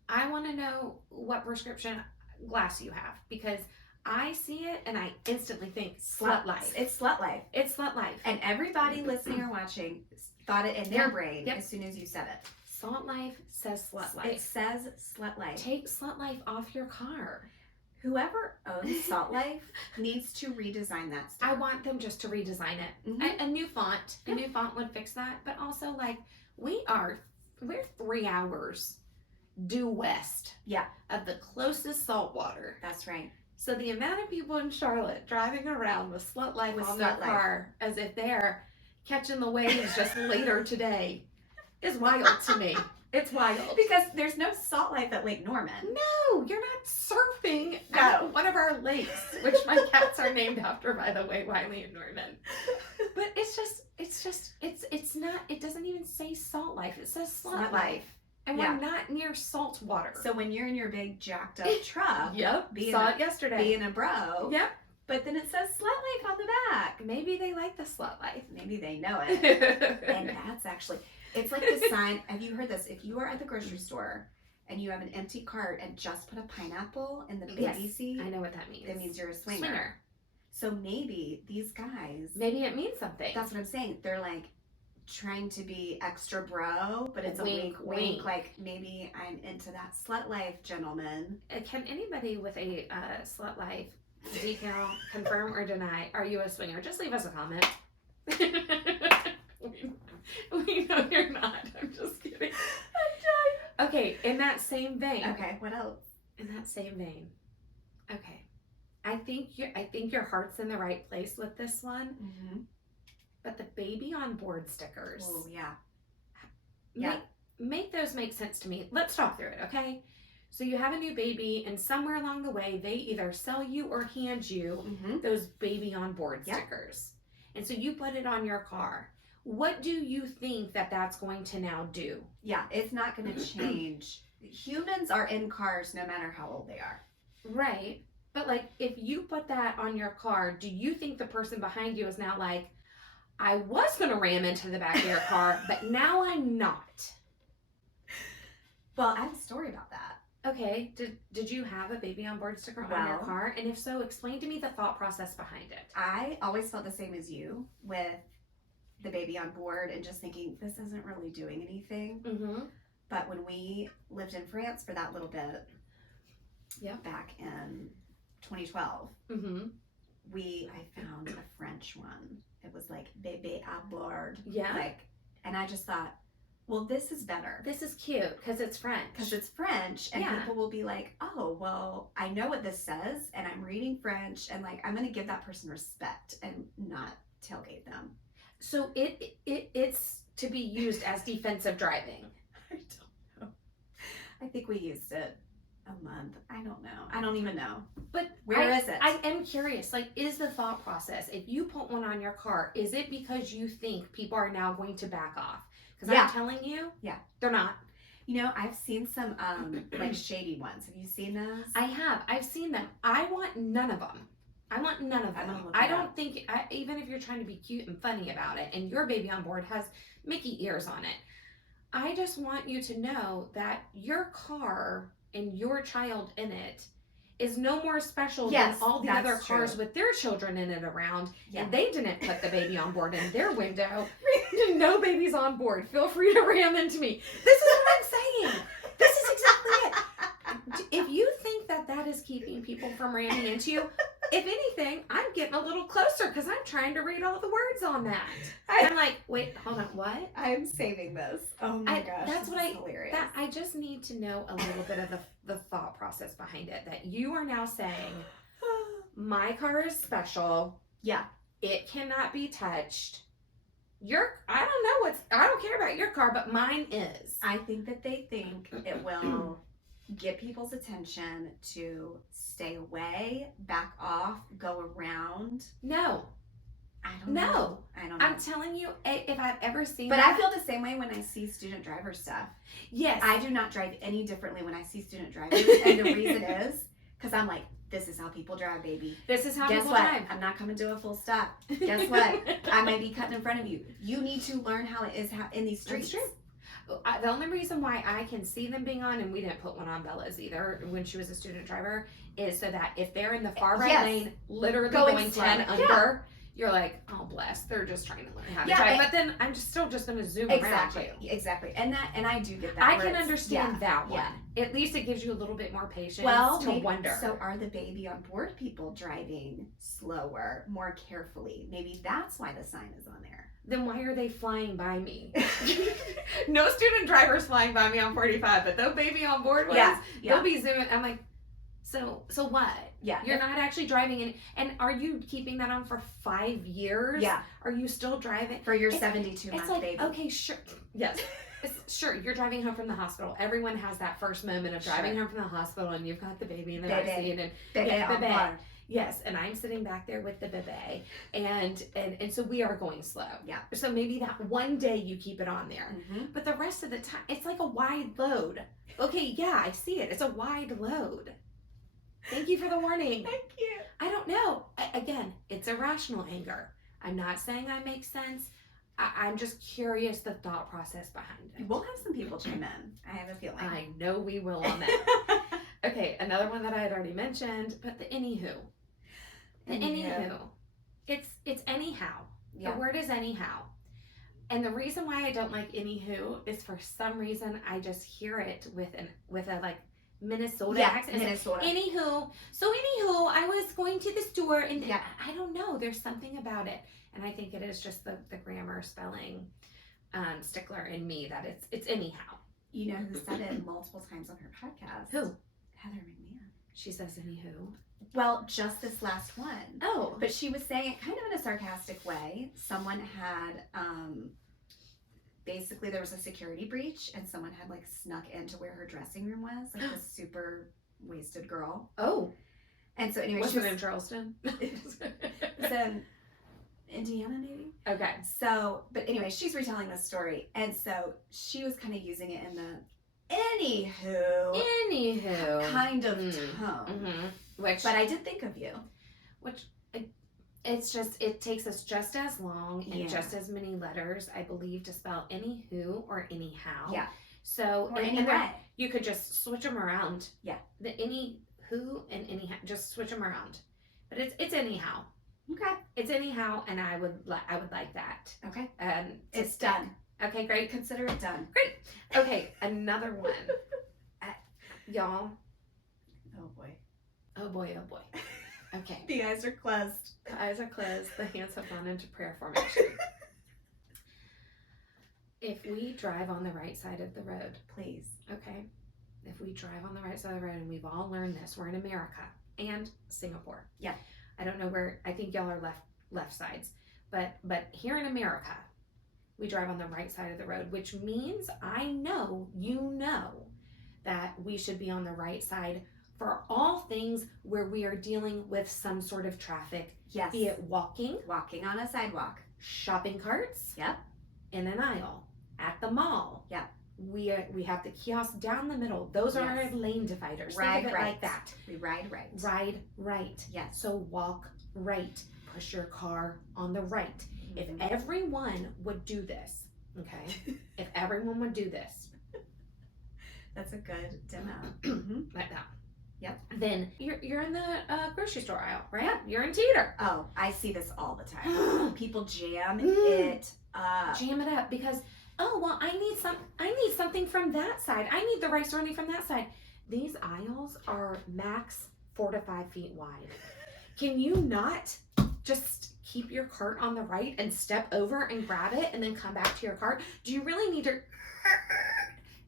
I want to know what prescription glass you have, because I see it and I instantly think Slut Life. It's Slut Life. It's Slut Life. And everybody listening or watching thought it in their Yeah. brain Yep. as soon as you said it. Salt Life says Slut Life. It says Slut Life. Take Slut Life off your car. Whoever owns Salt Life needs to redesign that stuff. I want them just to redesign it. Mhm. A new font. A new font would fix that. But also, like, we're 3 hours due west. Yeah. Of the closest saltwater. That's right. So the amount of people in Charlotte driving around with Slut Life With on their Slut Life. car as if they're catching the waves just later today is wild to me. It's wild. Because there's no Salt Life at Lake Norman. No, you're not surfing No. at one of our lakes, which my cats are named after, by the way, Wiley and Norman. But it's not, it doesn't even say Salt Life. It says Slut Life. And Yeah. we're not near salt water. So when you're in your big jacked up truck, Yep, saw it yesterday. being a bro, Yep. but then it says Slut Life on the back. Maybe they like the Slut Life. Maybe they know it. And that's actually, it's like the sign. Have you heard this? If you are at the grocery store and you have an empty cart and just put a pineapple in the baby Yes, seat, I know what that means. that means you're a swinger. So maybe these guys, Maybe it means something. that's what I'm saying. They're like, trying to be extra bro, but it's a Wink, wink, wink. wink. Like maybe I'm into that slut life, gentlemen. Can anybody with a slut life decal confirm or deny? Are you a swinger? Just leave us a comment. We know you're not. I'm just kidding. Okay, in that same vein. Okay, what else? In that same vein. Okay. I think your heart's in the right place with this one. Mm-hmm. But the baby on board stickers. Oh, yeah. Make those make sense to me. Let's talk through it, okay? So you have a new baby, and somewhere along the way, they either sell you or hand you those baby on board stickers. And so you put it on your car. What do you think that that's going to now do? Yeah, it's not going to change. Humans are in cars no matter how old they are. Right. But like, if you put that on your car, do you think the person behind you is now like, I was going to ram into the back of your car, but now I'm not? Well, I have a story about that. Okay. Did you have a baby on board sticker on your car? And if so, explain to me the thought process behind it. I always felt the same as you with the baby on board and just thinking, this isn't really doing anything. Mm-hmm. But when we lived in France for that little bit, back in 2012, I found a French one. It was like bébé à bord. Yeah. And I just thought, well, this is better. This is cute because it's French. And people will be like, oh, well, I know what this says and I'm reading French and like I'm going to give that person respect and not tailgate them. So it's to be used as defensive driving. I don't know. I think we used it a month. I don't know. I don't even know. But where is it? I am curious. Like, is the thought process, if you put one on your car, is it because you think people are now going to back off? Because I'm telling you, they're not. You know, I've seen some like shady ones. Have you seen those? I have. I've seen them. I want none of them. I don't think, even if you're trying to be cute and funny about it, and your baby on board has Mickey ears on it, I just want you to know that your car and your child in it is no more special than all the other cars with their children in it around. And they didn't put the baby on board in their window. No babies on board. Feel free to ram into me. This is what I'm saying. This is exactly it. If you think that that is keeping people from ramming into you, if anything, I'm getting a little closer because I'm trying to read all the words on that. I'm like, wait, hold on, what? I'm saving this. Oh my gosh, that's what hilarious. I just need to know a little bit of the thought process behind it. That you are now saying, my car is special. Yeah. It cannot be touched. I don't care about your car, but mine is. I think that they think it will get people's attention to stay away, back off, go around. No. I don't know. I'm telling you, if I've ever seen But I feel the same way when I see student driver stuff. Yes. I do not drive any differently when I see student drivers. And the reason is because I'm like, this is how people drive, baby. This is how people drive. Guess what? I'm not coming to a full stop. Guess what? I might be cutting in front of you. You need to learn how it is in these streets. That's true. The only reason why I can see them being on, and we didn't put one on Bella's either when she was a student driver, is so that if they're in the far right lane, literally going 10 under, you're like, oh bless, they're just trying to learn how to drive. But then I'm still just going to zoom around you. Exactly. And I do get that. I can understand that one. At least it gives you a little bit more patience to wonder. So are the baby on board people driving slower, more carefully? Maybe that's why the sign is on there. Then why are they flying by me? No student drivers flying by me on 45, but those baby on board ones, they'll be zooming. I'm like, so what? Yeah. You're not actually driving in. And are you keeping that on for 5 years? Yeah. Are you still driving? For your 72-month baby. Okay, sure. Yes. Sure, you're driving home from the hospital. Everyone has that first moment of driving home from the hospital and you've got the baby in the back seat and bebe. Yes, and I'm sitting back there with the bebe, and so we are going slow. Yeah. So maybe that one day you keep it on there, but the rest of the time it's like a wide load. Okay, yeah, I see it. It's a wide load. Thank you for the warning. Thank you. I don't know. Again, it's irrational anger. I'm not saying I make sense. I'm just curious the thought process behind it. We'll have some people chime in. I have a feeling. I know we will on that. Okay, another one that I had already mentioned, but the anywho. The anywho. It's anyhow. Yeah. The word is anyhow. And the reason why I don't like anywho is for some reason I just hear it with a like Minnesota accent. Minnesota. Anywho, I was going to the store and I don't know. There's something about it, and I think it is just the grammar, spelling, stickler in me that it's anyhow. You know who said it multiple times on her podcast? Who? Heather McMahon. She says anywho. Well, just this last one. Oh. But she was saying it kind of in a sarcastic way. Someone had, basically there was a security breach and someone had like snuck into where her dressing room was, like this super wasted girl. Oh. And so anyway, was it in Charleston? It's in Indiana maybe? Okay. So, but anyway, she's retelling this story. And so she was kind of using it in the anywho kind of tone. Mm-hmm. But I did think of you. It takes us just as long and just as many letters, I believe, to spell anywho or anyhow. Yeah. So, or anyway. You could just switch them around. Yeah. The anywho and anyhow, just switch them around. But it's anyhow. Okay. It's anyhow, and I would like that. Okay. It's done. Okay, great. Consider it done. Great. Okay, another one. Y'all. Oh boy. Oh boy, oh boy. Okay. The eyes are closed. The eyes are closed. The hands have gone into prayer formation. If we drive on the right side of the road. Please. Okay. If we drive on the right side of the road, and we've all learned this, we're in America and Singapore. Yeah. I don't know where, I think y'all are left sides. But here in America, we drive on the right side of the road, which means I know, you know, that we should be on the right side for all things where we are dealing with some sort of traffic. Yes. Be it walking on a sidewalk, shopping carts. Yep. In an aisle, at the mall. Yep. We have the kiosk down the middle. Those are our lane dividers. Think of it like that. We ride right. Ride right. Yes. So walk right. Push your car on the right. Mm-hmm. If everyone would do this, okay? If everyone would do this. That's a good demo. Like that. Yep. Then you're in the grocery store aisle, right? Yep. You're in Teeter. Oh, I see this all the time. People jam it up. Jam it up because, oh, well, I need something from that side. I need the rice running from that side. These aisles are max 4 to 5 feet wide. Can you not just keep your cart on the right and step over and grab it and then come back to your cart? Do you really need to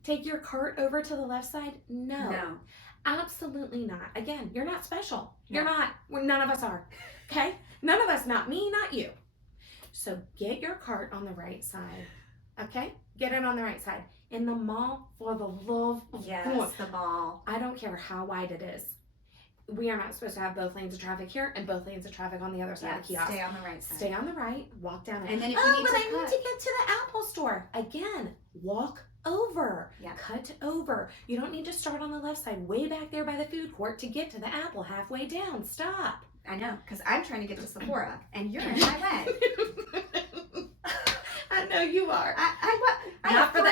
take your cart over to the left side? No. Absolutely not. Again, you're not special. No. You're not. None of us are. Okay? None of us. Not me, not you. So get your cart on the right side. Okay? Get it on the right side. In the mall, for the love of God. The mall. I don't care how wide it is. We are not supposed to have both lanes of traffic here and both lanes of traffic on the other side of the kiosk. Stay on the right side. Stay on the right. Walk down it. And then if I need to get to the Apple store. Again, walk over. Yeah. Cut over. You don't need to start on the left side, way back there by the food court to get to the Apple halfway down. Stop. I know, because I'm trying to get to Sephora, and you're in my way. I know you are. Not for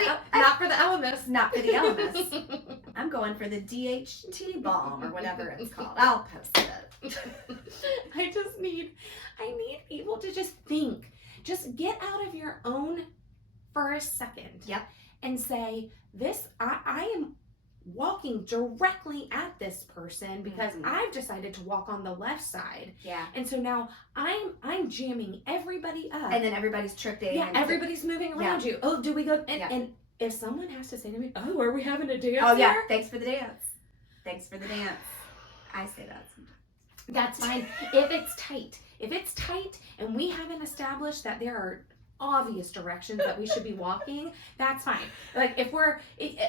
the Elemis. Not for the Elemis. I'm going for the DHT balm or whatever it's called. I'll post it. I need people to just think. Just get out of your own for a second. Yep. And say, I am walking directly at this person because I've decided to walk on the left side. Yeah. And so now I'm jamming everybody up. And then everybody's tripping. Yeah, everybody's moving around you. Oh, do we go? And if someone has to say to me, oh, are we having a dance? Oh, yeah. Thanks for the dance. Thanks for the dance. I say that sometimes. That's fine. If it's tight and we haven't established that there are obvious directions that we should be walking, that's fine. Like if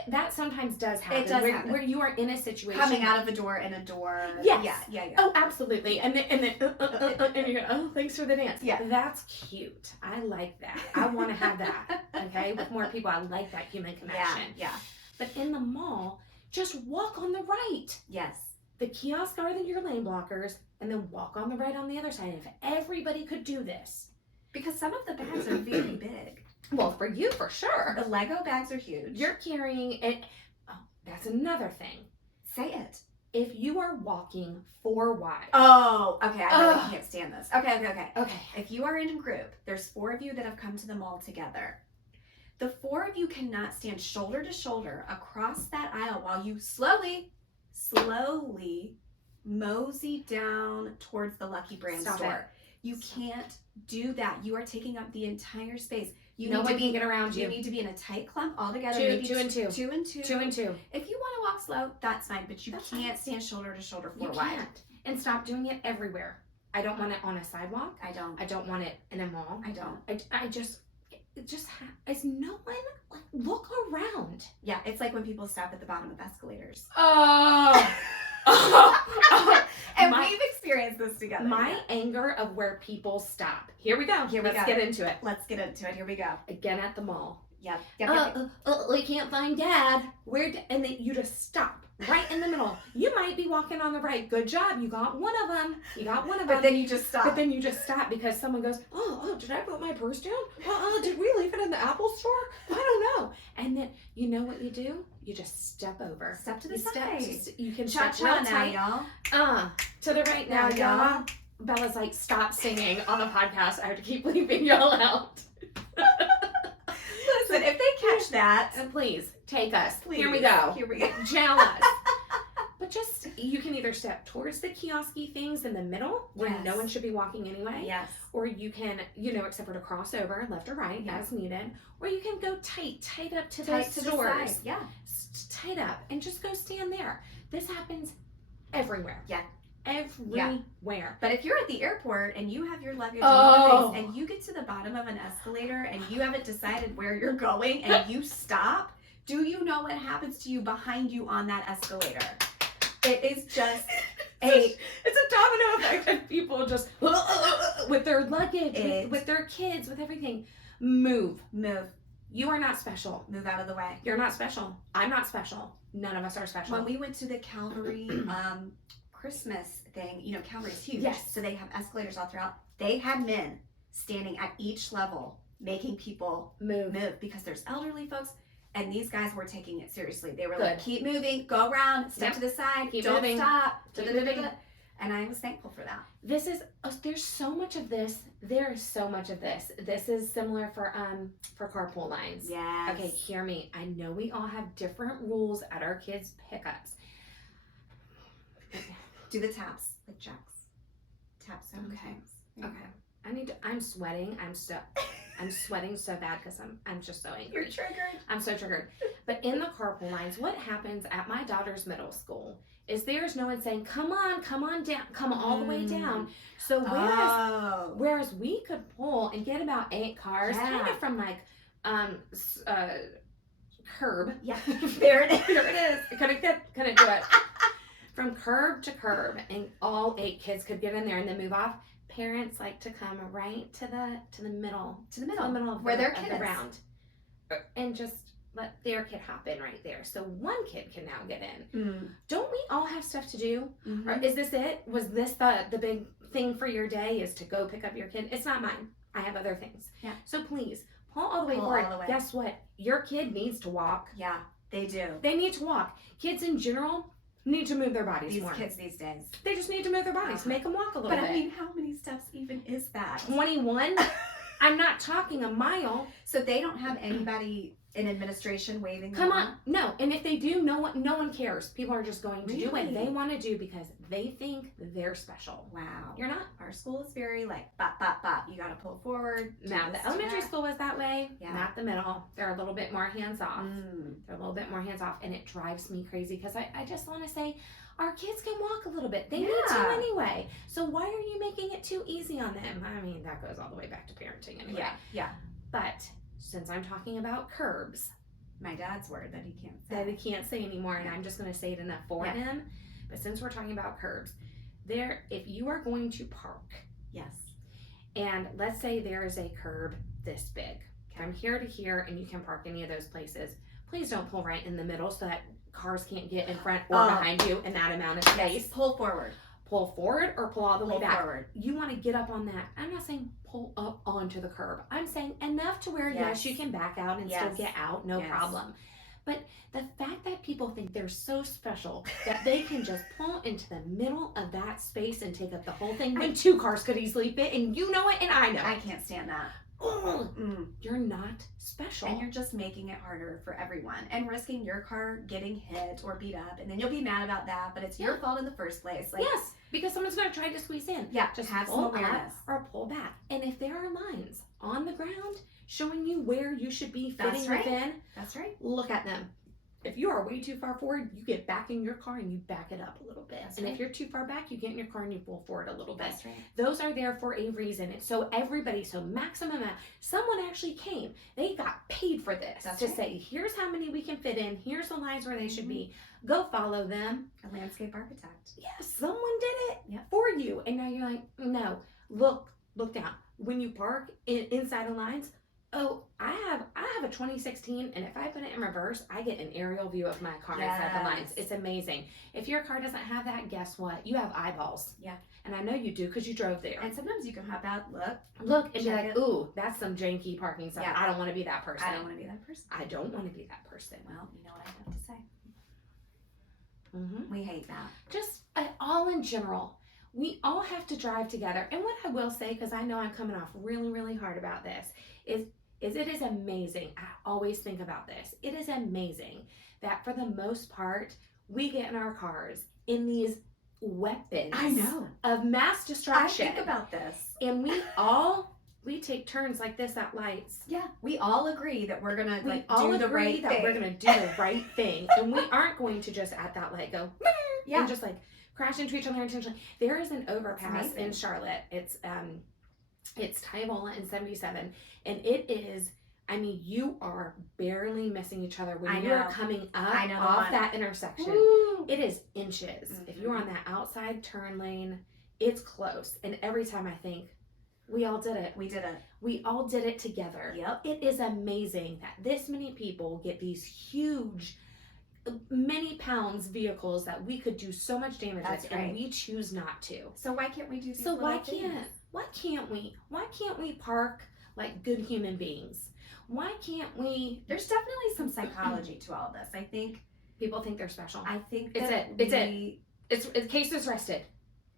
that sometimes does happen. It does happen. Where you are in a situation coming out of a door in a door. Yes. Yeah. Oh, absolutely. And then and you go, oh, thanks for the dance. Yeah. That's cute. I like that. I want to have that. Okay, with more people. I like that human connection. Yeah. But in the mall, just walk on the right. Yes. The kiosks are your lane blockers, and then walk on the right on the other side. If everybody could do this. Because some of the bags are very big. Well, for you, for sure. The Lego bags are huge. You're carrying it. Oh, that's another thing. Say it. if you are walking 4 wide. Oh, okay. I really can't stand this. Okay. Okay. If you are in a group, there's 4 of you that have come to the mall together. The 4 of you cannot stand shoulder to shoulder across that aisle while you slowly mosey down towards the Lucky Brand store. You can't do that. You are taking up the entire space. No one can get around you. You need to be in a tight clump all together. Two and two. 2 and 2. 2 and 2. If you want to walk slow, that's fine, but you can't stand shoulder to shoulder 4 wide. You can't. And stop doing it everywhere. I don't want it on a sidewalk. I don't. I don't want it in a mall. I don't. Is no one, like, look around. Yeah, it's like when people stop at the bottom of escalators. And we've experienced this together. My anger of where people stop. Here we go. Let's get into it. Let's get into it. Here we go. Again at the mall. Yep. We can't find Dad. And then you just stop right in the middle. You might be walking on the right. Good job. You got one of them. But then you just stop. But then you just stop because someone goes, oh, did I put my purse down? Did we leave it in the Apple store? I don't know. And then you know what you do? You just step over. Step to the side. You can step real now, tight. y'all. To the right now, y'all. Bella's like, stop singing on the podcast. I have to keep leaving y'all out. Listen, if they catch that, please take us. Please. Here we go. Jail us. But just, you can either step towards the kiosky things in the middle where no one should be walking anyway. Yes. Or you can, except for to cross over left or right as needed. Or you can go tight up to the stores. Yeah. Tight up and just go stand there. This happens everywhere. Yeah. Everywhere. Yeah. But if you're at the airport and you have your luggage and you get to the bottom of an escalator and you haven't decided where you're going and you stop, do you know what happens to you behind you on that escalator? It is just it's a domino effect of people just with their luggage, with their kids, with everything. Move. You are not special. Move out of the way. You're not special. I'm not special. None of us are special. When we went to the Calvary Christmas thing, Calvary's huge. Yes. So they have escalators all throughout. They had men standing at each level making people move because there's elderly folks. And these guys were taking it seriously. They were like, keep moving, go around, step to the side, don't moving. stop. Keep moving. And I was thankful for that. There's so much of this. There is so much of this. This is similar for carpool lines. Yes. Okay, hear me. I know we all have different rules at our kids' pickups. Do the taps, like Jack's. Taps. Okay. I'm sweating. I'm sweating so bad because I'm just so angry. You're triggered. I'm so triggered. But in the carpool lines, what happens at my daughter's middle school is there's no one saying, come on down, come all the way down. So whereas we could pull and get about 8 cars kind of from like curb. Yeah. There it is. There it is. Couldn't do it. From curb to curb, and all 8 kids could get in there and then move off. Parents like to come right to the middle of where their kid is. Round, and just let their kid hop in right there. So one kid can now get in. Don't we all have stuff to do? Mm-hmm. Or is this it? Was this the big thing for your day? Is to go pick up your kid? It's not mine. I have other things. Yeah. So please pull all the way forward. Guess what? Your kid needs to walk. Yeah, they do. They need to walk. Kids in general need to move their bodies more. These kids these days. They just need to move their bodies. Make them walk a little bit. But I mean, how many steps even is that? 21? I'm not talking a mile. So they don't have anybody in administration waving them Come on. No. And if they do, no one cares. People are just going to do what they want to do because they think they're special. Wow. You're not. Our school is very like, bop, bop, bop. You got to pull forward. Now, the elementary school was that way. Yeah. Not the middle. They're a little bit more hands-off. They're a little bit more hands-off. And it drives me crazy because I just want to say, our kids can walk a little bit. They need to anyway. So why are you making it too easy on them? I mean, that goes all the way back to parenting anyway. Yeah. But since I'm talking about curbs, my dad's word that he can't say anymore, and I'm just going to say it enough for him. But since we're talking about curbs, if you are going to park, and let's say there is a curb this big, from here to here, and you can park any of those places, please don't pull right in the middle so that cars can't get in front or behind you in that amount of space. Yes. Pull forward or pull all the way back. Forward. You want to get up on that. I'm not saying pull up onto the curb. I'm saying enough to where yes you can back out and still get out, no problem. But the fact that people people think they're so special that they can just pull into the middle of that space and take up the whole thing when two cars could easily fit, and you know it and I know. I can't stand that. You're not special. And you're just making it harder for everyone and risking your car getting hit or beat up, and then you'll be mad about that, but it's your fault in the first place. Like, yes, because someone's going to try to squeeze in. Yeah, just have pull some up awareness. or pull back. And if there are lines on the ground showing you where you should be fitting That's right. within, That's right. look at them. If you are way too far forward, you get back in your car and you back it up a little bit. That's and right. if you're too far back, you get in your car and you pull forward a little bit. That's right. Those are there for a reason. It's so everybody, so maximum amount. Someone actually came. They got paid for this That's to right. say, here's how many we can fit in. Here's the lines where they should be. Go follow them. A landscape architect. Yes, someone did it Yep. for you. And now you're like, no, look down. When you park inside the lines, oh, I have a 2016, and if I put it in reverse, I get an aerial view of my car inside the lines. It's amazing. If your car doesn't have that, guess what? You have eyeballs. Yeah. And I know you do because you drove there. And sometimes you can hop out, Look, and be check like, it. ooh, that's some janky parking stuff. Yeah. I don't want to be that person. I don't want to be that person. I don't want to be that person. Well, you know what I have to say. Mm-hmm. We hate that. Just all in general, we all have to drive together. And what I will say, because I know I'm coming off really, really hard about this, is it is amazing. I always think about this. It is amazing that for the most part, we get in our cars in these weapons I know. of mass I destruction. think about this. And we take turns like this at lights. Yeah, we all agree that we're gonna We all do the agree right that thing. we're gonna do the right thing, and we aren't going to just at that light go and just like crash into each other intentionally. There is an overpass in Charlotte. It's Tyobola and 77, and it is. I mean, you are barely missing each other when you are coming up off that intersection. Woo. It is inches. If you're on that outside turn lane, it's close. And every time I think, we all did it. We did it. We all did it together. Yep. It is amazing that this many people get these huge, many pounds vehicles that we could do so much damage That's with, right. and we choose not to. So why can't we do these So little why things? can't we? Why can't we park like good human beings? Why can't we? There's definitely some psychology to all of this. I think People think they're special. I think It's that it. It's case is rested.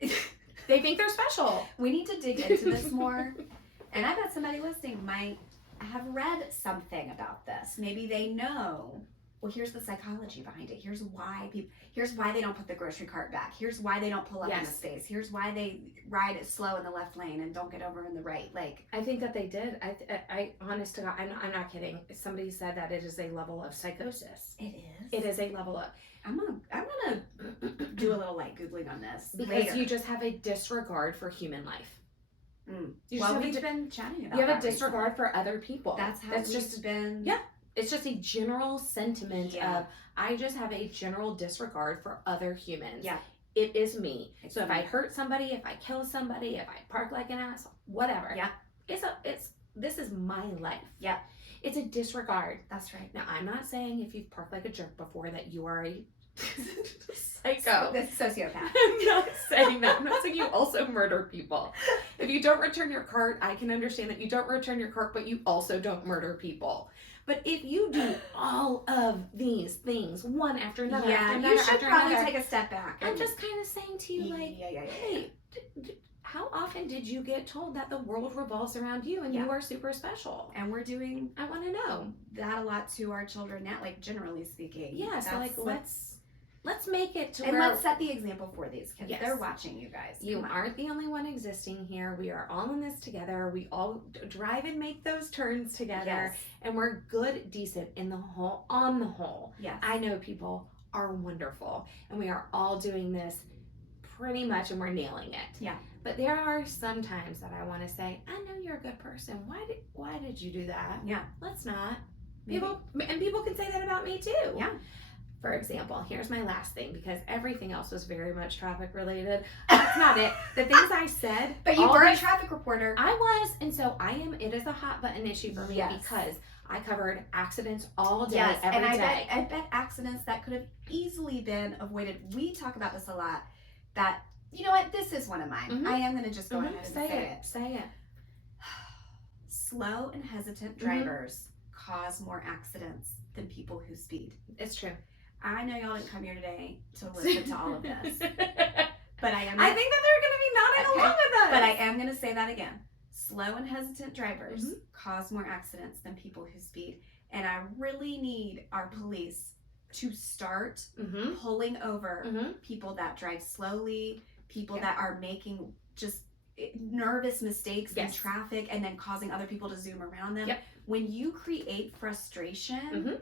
They think they're special. we need to dig into this more. And I bet somebody listening might have read something about this. Maybe they know. Well, here's the psychology behind it. Here's why they don't put the grocery cart back. Here's why they don't pull up in the space. Here's why they ride it slow in the left lane and don't get over in the right. Like, I think that they did. I honest to God, I'm not kidding. Somebody said that it is a level of psychosis. it is. It is a level of I'm gonna do a little like Googling on this because later. you just have a disregard for human life. You just Well, have we've a, been chatting about you have a that disregard recently. for other people. That's how That's we've just been. Yeah. It's just a general sentiment Yeah. of I just have a general disregard for other humans. Yeah. It is me. It's So if me. I hurt somebody, if I kill somebody, if I park like an ass, whatever. Yeah. This is my life. Yeah. It's a disregard. That's right. Now I'm not saying if you've parked like a jerk before that you are a psycho. The sociopath. I'm not saying that. I'm not saying you also murder people. If you don't return your cart, I can understand that you don't return your cart, but you also don't murder people. But if you do all of these things one after another, Yeah, after another, you should after probably another, take a step back. I'm just kind of saying to you, like, yeah. hey, how often did you get told that the world revolves around you and you are super special? And we're doing I want to know that a lot to our children now, like generally speaking. Yeah, so like let's make it to and where let's set the example for these kids. Yes. They're watching you guys. you Come on. aren't the only one existing here. We are all in this together. We all drive and make those turns together, Yes. and we're good, decent in the whole. On the whole, Yes. I know people are wonderful, and we are all doing this pretty much, and we're nailing it. Yeah. But there are some times that I want to say, I know you're a good person. Why did you do that? Yeah. Let's not. Maybe. People can say that about me too. Yeah. For example, here's my last thing, because everything else was very much traffic related. That's not it. The things I said. But you all were a these- traffic reporter. I was, and so I am. It is a hot button issue for me Yes. because I covered accidents all day, Yes, every and day. I bet accidents that could have easily been avoided. We talk about this a lot. That, you know what, this is one of mine. Mhm. I am going to just go ahead and Say it. Say it. Slow and hesitant drivers cause more accidents than people who speed. It's true. I know y'all didn't come here today to listen to all of this. But I am. I think that they're going to be nodding along with us. But I am going to say that again. Slow and hesitant drivers cause more accidents than people who speed. And I really need our police to start pulling over people that drive slowly, people that are making just nervous mistakes in traffic and then causing other people to zoom around them. When you create frustration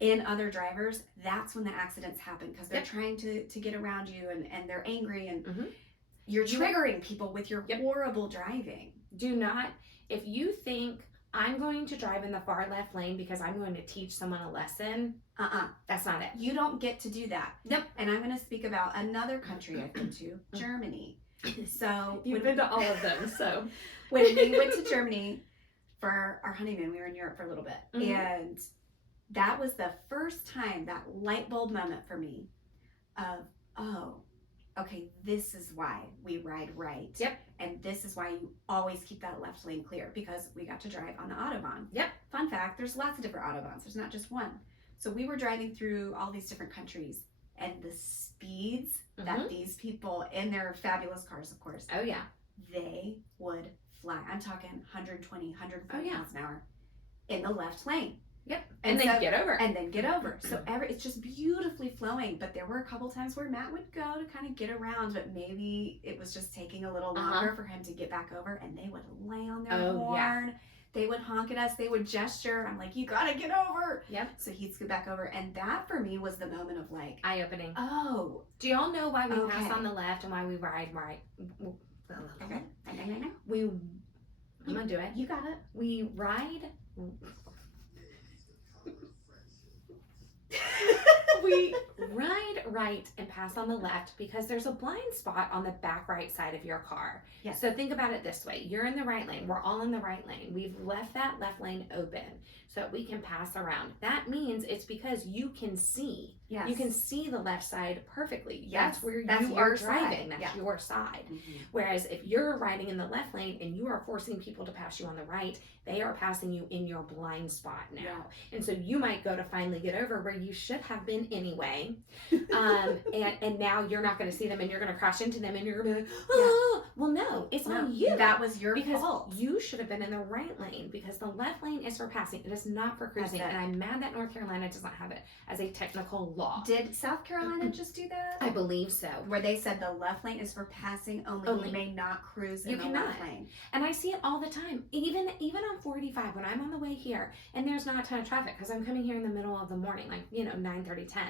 in other drivers, that's when the accidents happen, because they're trying to get around you and they're angry and you're triggering people with your horrible driving. Do not, if you think I'm going to drive in the far left lane because I'm going to teach someone a lesson, that's not it. You don't get to do that. Nope. And I'm going to speak about another country I've been to, Germany. So you've been to all of them. So when we went to Germany for our honeymoon, we were in Europe for a little bit, and that was the first time, that light bulb moment for me of, oh, okay, this is why we ride right. And this is why you always keep that left lane clear, because we got to drive on the Autobahn. Fun fact, there's lots of different Autobahns. There's not just one. So we were driving through all these different countries, and the speeds that these people in their fabulous cars, of course. Oh, yeah. They would fly. I'm talking 120, 140 miles an hour in the left lane. And then get over. And then get over. So it's just beautifully flowing. But there were a couple times where Matt would go to kind of get around, but maybe it was just taking a little longer for him to get back over, and they would lay on their horn. They would honk at us. They would gesture. I'm like, you gotta get over. So he'd scoot back over. And that for me was the moment of like, eye-opening. Oh. Do y'all know why we pass on the left and why we ride right? Okay. I'm gonna do it. You got it. We ride. We ride right and pass on the left because there's a blind spot on the back right side of your car. So think about it this way. You're in the right lane. We're all in the right lane. We've left that left lane open so that we can pass around. That means it's because you can see. You can see the left side perfectly. That's where you are driving. That's your side. Whereas if you're riding in the left lane and you are forcing people to pass you on the right, they are passing you in your blind spot now. And so you might go to finally get over where you should have been anyway. And now you're not going to see them, and you're going to crash into them, and you're going to be like, oh, well, no, it's on you. That was your because fault. You should have been in the right lane, because the left lane is for passing. It is not for cruising. And I'm mad that North Carolina does not have it as a technical law. Did South Carolina just do that? I believe so. Where they said the left lane is for passing only. You may not cruise in the left lane. And I see it all the time. Even on 45, when I'm on the way here and there's not a ton of traffic, because I'm coming here in the middle of the morning, like, 9:30, 10.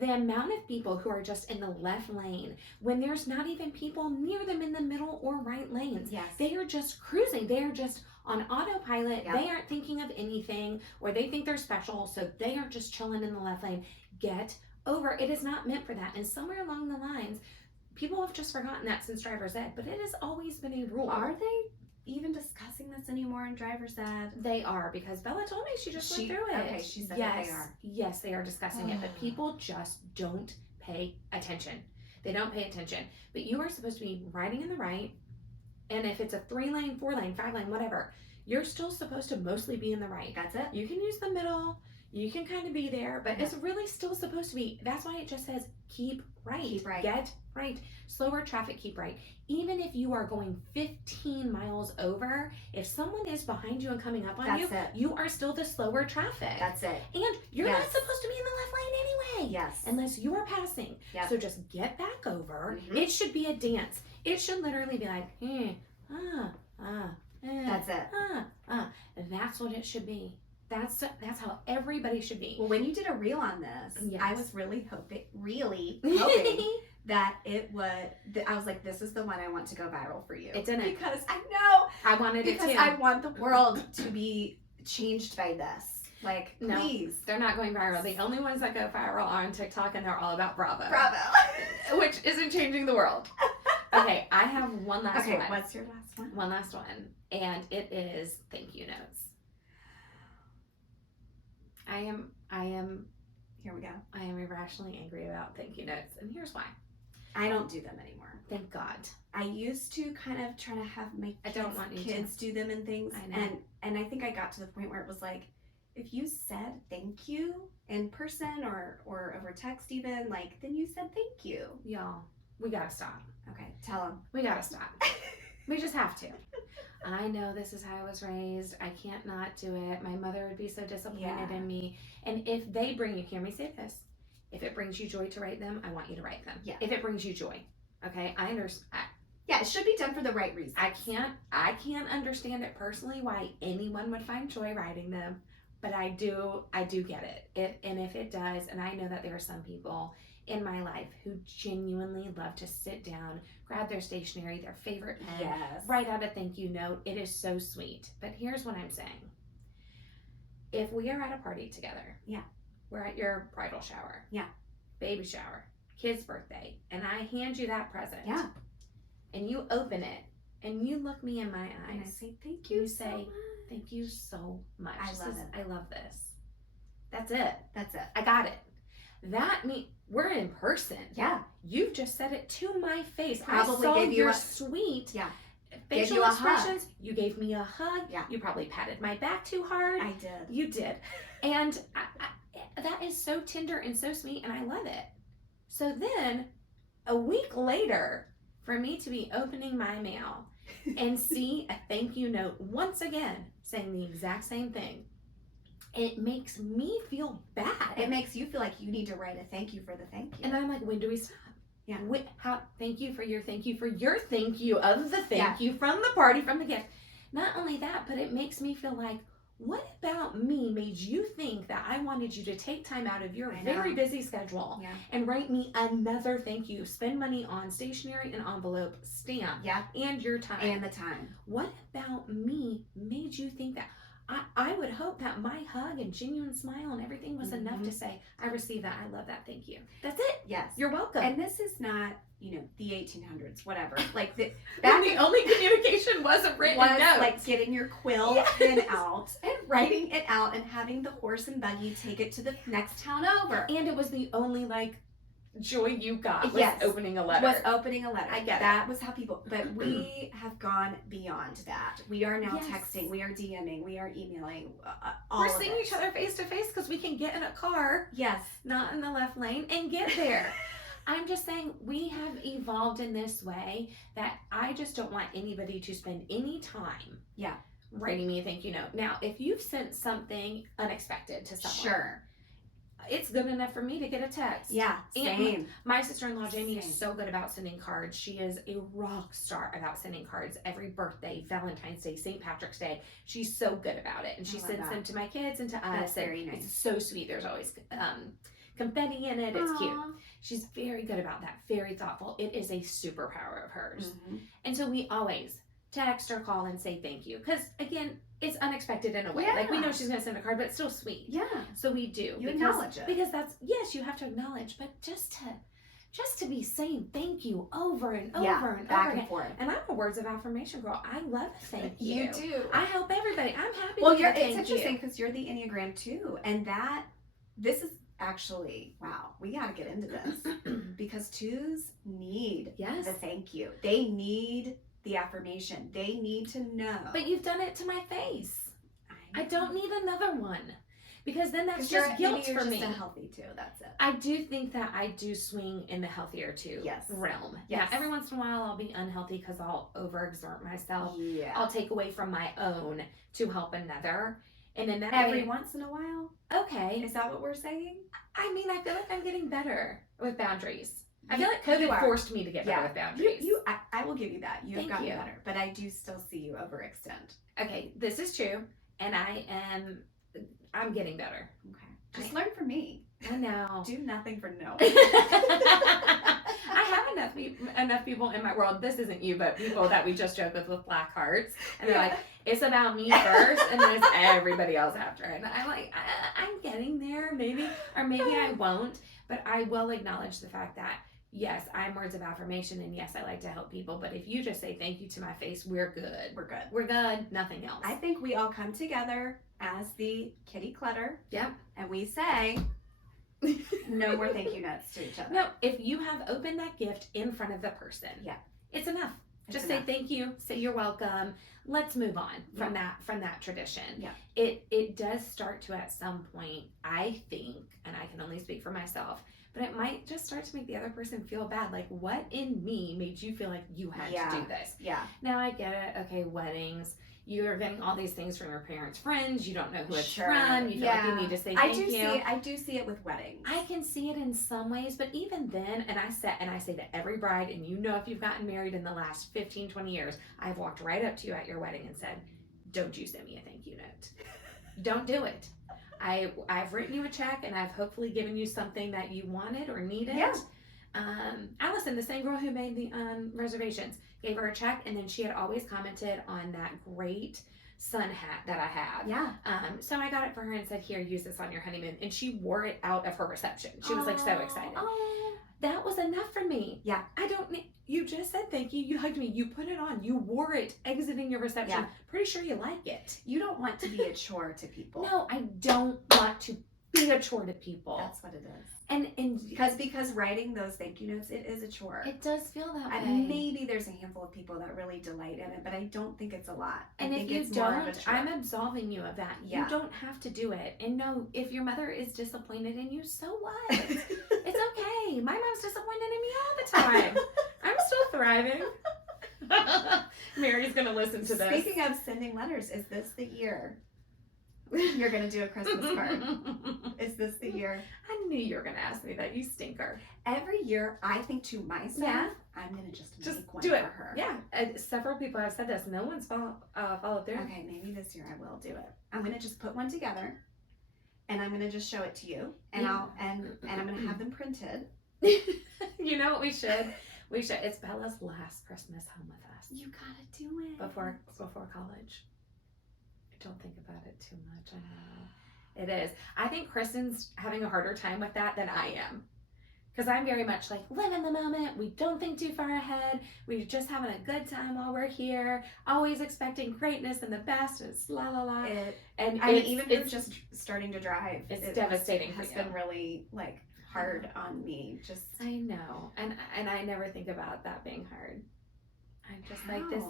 The amount of people who are just in the left lane when there's not even people near them in the middle or right lanes. They are just cruising. They are just on autopilot. They aren't thinking of anything, or they think they're special, so they are just chilling in the left lane. Get over. It is not meant for that. And somewhere along the lines, people have just forgotten that since driver's ed, but it has always been a rule. Are they even discussing this anymore in driver's ed? They are, because Bella told me she just went through it. Okay, she said that they are. Yes, they are discussing it, but people just don't pay attention. They don't pay attention. But you are supposed to be riding in the right, and if it's a 3-lane, 4-lane, 5-lane, whatever, you're still supposed to mostly be in the right. That's it. You can use the middle. You can kind of be there, but it's really still supposed to be. That's why it just says keep right. Keep right. Get right. Slower traffic, keep right. Even if you are going 15 miles over, if someone is behind you and coming up on you, you are still the slower traffic. That's it. And you're not supposed to be in the left lane anyway. Unless you are passing. So just get back over. It should be a dance. It should literally be like, that's it. That's what it should be. That's how everybody should be. Well, when you did a reel on this, I was really hoping that it would. I was like, this is the one I want to go viral for you. It didn't, because I know I wanted it too. Because I want the world to be changed by this. Like, no, please. They're not going viral. The only ones that go viral are on TikTok, and they're all about Bravo. Which isn't changing the world. Okay, I have one last one. Okay, what's your last one? One last one, and it is thank you notes. I am. Here we go. I am irrationally angry about thank you notes, and here's why. I don't do them anymore. Thank God. I used to kind of try to have my kids do them and things. I know. And I think I got to the point where it was like, if you said thank you, in person or over text even, like, then you said thank you. Y'all, we gotta stop. Okay, tell them. We gotta stop. We just have to. I know this is how I was raised. I can't not do it. My mother would be so disappointed in me. And if they bring you, hear me say this, if it brings you joy to write them, I want you to write them. Yeah. If it brings you joy. Okay? I understand. Yeah, it should be done for the right reasons. I can't understand it personally why anyone would find joy writing them, but I do get it. And if it does, and I know that there are some people in my life who genuinely love to sit down, grab their stationery, their favorite pen, Yes. write out a thank you note. It is so sweet. But here's what I'm saying. If we are at a party together, yeah, we're at your bridal shower, yeah, baby shower, kid's birthday, and I hand you that present, yeah, and you open it, and you look me in my eyes, and I say thank you. You say thank you so much. I love it. I love this. That's it. That's it. I got it. That means we're in person. Yeah. You've just said it to my face. Probably I saw gave you your a sweet gave facial you a expressions. hug. You gave me a hug. Yeah. You probably patted my back too hard. I did. You did. And that is so tender and so sweet, and I love it. So then, a week later, for me to be opening my mail and see a thank you note once again saying the exact same thing, it makes me feel bad. It makes you feel like you need to write a thank you for the thank you. And I'm like, when do we stop? Yeah. Thank you for your thank you of the thank you from the party, from the gift. Not only that, but it makes me feel like, what about me made you think that I wanted you to take time out of your very busy schedule and write me another thank you, spend money on stationery and envelope, stamp, and your time. And the time. What about me made you think that? I would hope that my hug and genuine smile and everything was enough to say, I received that, I love that, thank you. That's it. Yes. You're welcome. And this is not, the 1800s, whatever. Like, when the only communication wasn't written notes. Like getting your quill pen out and writing it out and having the horse and buggy take it to the next town over. And it was the only, joy you got was opening a letter. I get that was how people, but we have gone beyond that. We are now texting, we are DMing, we are emailing, We're seeing each other face to face because we can get in a car, not in the left lane, and get there. I'm just saying we have evolved in this way that I just don't want anybody to spend any time writing me a thank you note. Now, if you've sent something unexpected to someone, it's good enough for me to get a text. Yeah, same. And my sister-in-law Jamie is so good about sending cards. She is a rock star about sending cards every birthday, Valentine's Day, St. Patrick's Day. She's so good about it, and she sends them to my kids and to us. That's very nice. It's so sweet. There's always confetti in it. It's cute. She's very good about that. Very thoughtful. It is a superpower of hers. And so we always text or call and say thank you, because again, it's unexpected in a way. Like, we know she's going to send a card, but it's still sweet. Yeah. So we do. You acknowledge it. Because that's, you have to acknowledge, but just to be saying thank you over and over and back over and again. forth. And I'm a words of affirmation girl. I love thank you. You do. I help everybody. I'm happy well, to hear it's interesting because you're the Enneagram too. And this is actually, wow, we got to get into this because twos need the thank you. They need the affirmation. They need to know. But you've done it to my face. I don't need another one, because then that's just guilt for me. Just a healthy two. That's it. I do think that I do swing in the healthier two realm. Yes. Now, every once in a while I'll be unhealthy because I'll overexert myself. Yeah. I'll take away from my own to help another. And in that every once in a while. Okay. Is that what we're saying? I mean, I feel like I'm getting better with boundaries. I feel like COVID forced me to get better with boundaries. I will give you that. You have gotten better, but I do still see you overextend. Okay, this is true, and I'm getting better. Okay, just learn from me. I know. Do nothing for no one. I have enough people in my world. This isn't you, but people that we just joke with black hearts, and they're like, it's about me first, and then it's everybody else after. And I'm like, I'm getting there, maybe, or maybe I won't, but I will acknowledge the fact that. Yes, I'm words of affirmation, and yes, I like to help people, but if you just say thank you to my face, we're good. We're good. We're good. Nothing else. I think we all come together as the kitty clutter. Yep. And we say no more thank you notes to each other. No, if you have opened that gift in front of the person, it's enough. Just say thank you, say you're welcome. Let's move on from that tradition. Yeah. It does start to, at some point, I think, and I can only speak for myself, but it might just start to make the other person feel bad. Like, what in me made you feel like you had to do this? Yeah. Now I get it. Okay, weddings. You're getting all these things from your parents' friends. You don't know who it's from. You feel like you need to say thank you. I do see it with weddings. I can see it in some ways, but even then, and I say to every bride, and you know if you've gotten married in the last 15, 20 years, I've walked right up to you at your wedding and said, don't you send me a thank you note. Don't do it. I've written you a check, and I've hopefully given you something that you wanted or needed. Yeah. Allison, the same girl who made the reservations, gave her a check, and then she had always commented on that great sun hat that I have. Yeah. So I got it for her and said, here, use this on your honeymoon. And she wore it out of her reception. She was like so excited. Oh. That was enough for me. Yeah. I don't need, you just said thank you. You hugged me. You put it on. You wore it exiting your reception. Yeah. Pretty sure you like it. You don't want to be a chore to people. No, I don't want to be a chore to people. That's what it is. And because writing those thank you notes, it is a chore. It does feel that way. And maybe there's a handful of people that really delight in it, but I don't think it's a lot. And if you don't, I'm absolving you of that. Yeah. You don't have to do it. And no, if your mother is disappointed in you, so what? It's okay. My mom's disappointed in me all the time. I'm still thriving. Mary's gonna listen to this. Speaking of sending letters, is this the year you're gonna do a Christmas card? Is this the year? I knew you were gonna ask me that. You stinker. Every year, I think to myself, I'm gonna just make one do it for her. Yeah, several people have said this. No one's followed through. Okay, maybe this year I will do it. I'm gonna just put one together, and I'm gonna just show it to you, and I'm gonna have them printed. You know what we should? We should. It's Bella's last Christmas home with us. You gotta do it before college. Don't think about it too much. I know it is. I think Kristen's having a harder time with that than I am, because I'm very much like, live in the moment. We don't think too far ahead. We're just having a good time while we're here, always expecting greatness and the best. It's la la la. And I mean, even if just starting to drive, it's devastating. Has been really like hard on me. Just I know, and I never think about that being hard. I'm just like this.